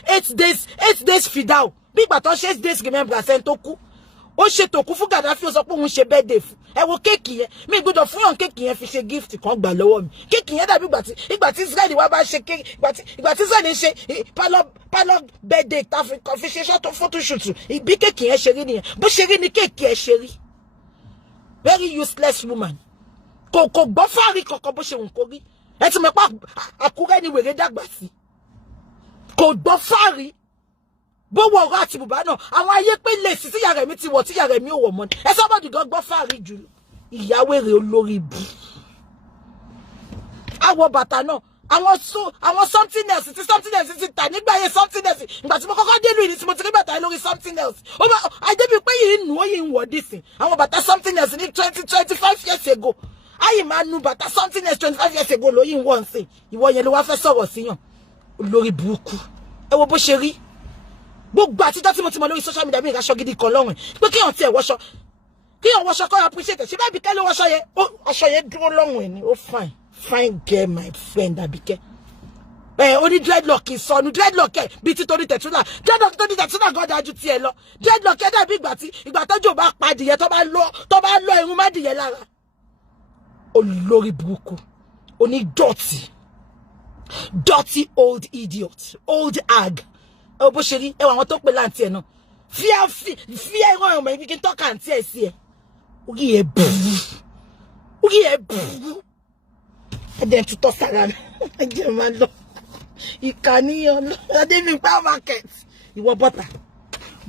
8 days fidao bí ìgbà tó ń ṣe 8 days remembrance ẹni tó kú ó ṣe tòkú fún Gaddafi ó sọ pé òun ṣe birthday fún ẹ wo kéèkì yẹn mi gbọ́dọ̀ fún yàn kéèkì yẹn fi ṣe gift kan gbà lọ́wọ́ mi kéèkì yẹn dàbí ìgbà tí Israeli wá bá ṣe kéèkì ìgbà tí Israeli ṣe pálọ̀ birthday ta fi ṣe ṣọ́tò photoshoot bí kéèkì yẹn ṣe rí nìyẹn bó ṣe rí ni kéèkì ẹ ṣe rí very useless woman kò gbọ́ fáàrí kankan bó ṣe wù kó rí ẹ ti mọ̀ pé Àkúrẹ́ ni wèrè dàgbà sí kò gbọ́ fáàrí bówó ọ̀rọ̀ àti bùbá náà àwọn ayé pé lè sí tíyà rẹ̀ mi ti wọ̀ tíyà rẹ̀ mi ò wọ̀ mọ́ ni ẹ sábàdì gan gbọ́ fáàrí jù ìyàwó èrè olórí ibù àwọ̀ bàtà náà àwọn something else ti tà nígbà yẹn something else ìgbà tí mo kọ́kọ́ dé lùí ní tí mo ti rí bàtà lórí something else ó bá àjẹbí pé yìí nù ó yìí ń wọ̀ dísìn àwọn bàtà something else ní 25 years ago ayé máa nu bàtà something else 25 years ago lóyìn wọ̀ ń sìn ìwọ yẹn ló wá fẹ́ sọ̀rọ̀ síyàn olórí burúkú ẹ wo bó ṣe rí gbogbo àtijọ́ tí mo ti mọ lórí social media bí ìraṣọ gidi kan lọ́rùn pé kíyàn tiẹ̀ wọṣọ kọ́ appreciate ṣe bá Àbíkẹ́ ló wọṣọ yẹn aṣọ yẹn dúró lọ́rùn ẹ̀ ni ó fine girl my friend Àbíkẹ́ ó ní dreadlock ìsọnù dreadlock ẹ̀ bíi títorí tẹ̀túnà dreadlock tó ní tẹ̀túnà gan dájú tiẹ̀ lọ dreadlock ẹ̀ dàbí ìgbà tọ́jú bá pa adìyẹ tó bá lọ irun má dìyẹ lára olórí burúkú dirty old idiot old hag ẹ bó ṣe rí ẹ wà àwọn tó pè láǹtí ẹ náà fíà ìran ọmọ ibi kí n tọ́ka àǹtí ẹ sí ẹ orí ẹ bùrú ẹdẹ tutọ́ sára mi ẹjẹ máa lọ ìkànnìyàn lọ Adébímpé market ìwọ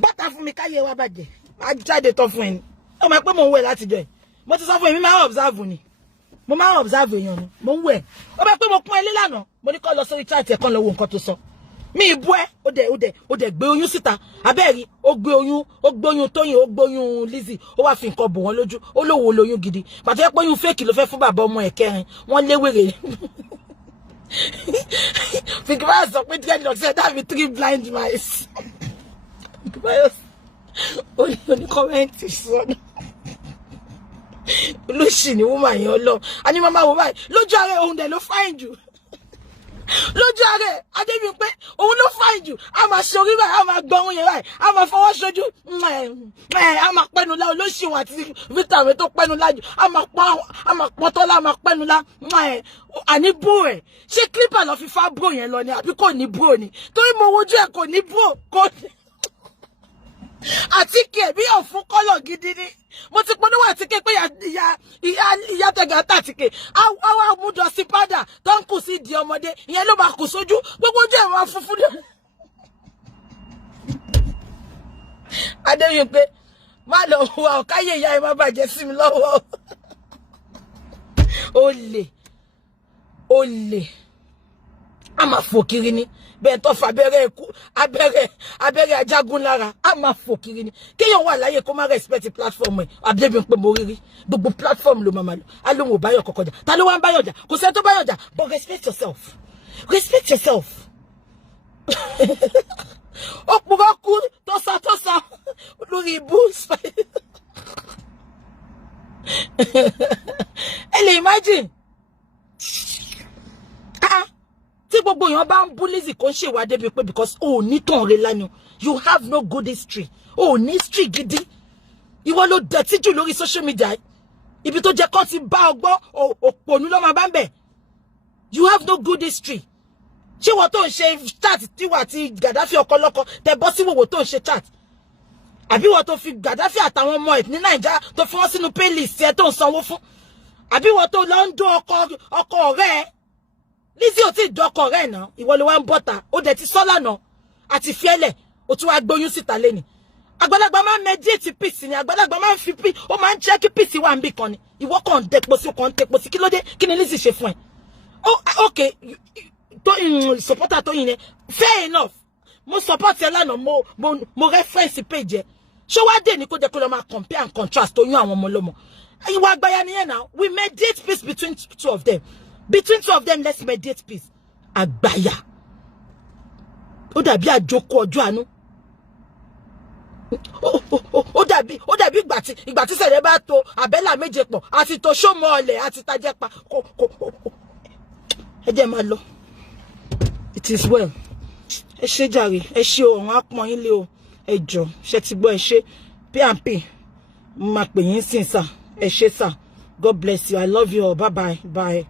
bọ́tà fún mi káyé wa bàjẹ́ máa jáde tán fún ẹni ó máa pé mò ń wẹ̀ látijọ́ ẹ̀ mo ti sọ fún mi máa observe ni mo máa observe èèyàn ni mo ń wẹ̀ ó máa pé mo pọ́n ilé lánàá mo ní kó lọ sórí chat ẹ̀ kan lọ wo nǹkan tó sọ mi ìbú ẹ ó dẹ̀ gbé oyún síta abẹ́ẹ̀rí ó gbé oyún Tóyìn ó gbóyún Lizzy ó wá fi nǹkan bò wọ́n lójú ó lówó lóyún gidi pàtó ẹ pé oyún fake ló fẹ́ fún bàbá ọmọ ẹ̀ kẹrin wọ́n léwèrè Fikibayo sọ pé dreadlock said that be 3 blind mice. Fikibayo only comment sọ́nà. Olóṣì ni woman yẹn lọ. Ani mama wo báyìí lójú ààrẹ òun dẹ̀ ló fine jù. Lójú ààrẹ Adébí pé òun ló fine jù. A máa ṣe orí báyìí, a máa gbọ́n yẹn báyìí, a máa fọwọ́ ṣojú. A máa pẹ́nu lá olóṣì wọn àti vitamin tó pẹ́nu lájú. A máa pọ́n tọ́lá, a máa pẹ́nu lá. Àní bro ẹ̀. Ṣé clipper lọ fi fa bro yẹn lọ ni àbí kò ní bro ni? Torí mo wojú ẹ̀ kò ní bro, kò ní. Àtíkè bí ọ̀fun kọ́lọ̀ gidi ni. Mo ti pọ́n níwọ̀n àtíkè pé ìyá tẹ̀gà tàtíkè. Àwọn amúdọ̀ sí padà tó ń kù sí di ọmọdé. Ìyẹn ló máa kù sójú. Gbogbo ojú ẹ̀ máa funfun dé. Adéyìn pé má lọ wà ọ̀káyé ìyá ẹ̀ má bàjẹ́ sí mi lọ́wọ́. Olè. A máa fò kiri ni. Bẹ́ẹ̀ tó fa abẹ́rẹ́ ajagun lára. A máa fò kiri ni. Kéèyàn wà láyé kó má respect platform ẹ̀. Adébí pé mo rírí. Gbogbo platform ló máa lò. A lóhun ò báyọ̀ kọ̀kọ̀ jà. Ta ló wá ń báyọ̀ jà? Kò sẹ́ tó báyọ̀ jà. But respect yourself. Respect yourself. Ó purọ́ kú tó sọ lórí ibú. Ẹ lè imagine. Tí gbogbo èèyàn bá ń bú Lizzy kò ń ṣèwádìí bí pé because o ní tàn rẹ lánàá, you have no good history, o ní history gidi, ìwọ ló dẹ̀tí jù lórí social media, ibi tó jẹ́ kán ti bá ọgbọ́ òpònú ló máa bá ń bẹ̀, you have no good history. Ṣé wọ́n tó ń ṣe chat tiwa àti Gaddafi ọkọlọ́kọ tẹ bọ́ sí wòwò tó ń ṣe chat, àbí wọ́n tó fi Gaddafi àtàwọn ọmọ ẹ̀ ní Nàìjíríà tó fi wọ́n sínú playlist ẹ tó ń sanwó fún, àbí wọ́n tó lọ ń dún ọkọ ọ̀rẹ́ ẹ. Lizzy ò tí dọ́kọ̀ rẹ̀ náà, ìwọ ló wá ń bọ́ta, ó dẹ̀ ti sọ́lá náà, àti fiẹ́lẹ̀, ó tún wá gbóyún síta lẹ́ni. Àgbàlagbà máa ń mediate peace ni, àgbàlagbà máa ń fi peace, ó máa ń jẹ́ kí peace wà níbì kan ni. Ìwọ kàn ń dẹ̀pọ̀ sí, kàn ń tẹ̀pọ̀ sí, kí ló dé? Kí ni Lizzy ṣe fún ẹ? Okay, supporter tó yìn yẹn, fair enough. Mo support ẹ lánàá, mo reference page ẹ. Ṣé wá dé ní kó jẹ́ kó lọ máa compare and contrast tó yún àwọn ọmọ lọ́mọ? Ìwà àgbáyà nìyẹn now. We mediate peace between two of them. Between two of them, let's mediate peace. Àgbáyà. Ó dàbí àjòkó ọjọ́ àánú. Ó dàbí ìgbà tí sẹ̀rẹ̀ bá to àbẹ́là méje pọ̀, àti to ṣómọ ọlẹ̀, àti tajẹ́ pa. Ẹ jẹ́ máa lọ. It is well. Ẹ ṣé jàre, ẹ ṣé ọ̀run àpọ̀n yín lé o. Ẹ jọ̀ọ́, ṣé ti gbọ́ ẹ ṣé. P&P. Mo máa pè yín sìn sà. Ẹ ṣé sà. God bless you. I love you all. Bye bye. Bye.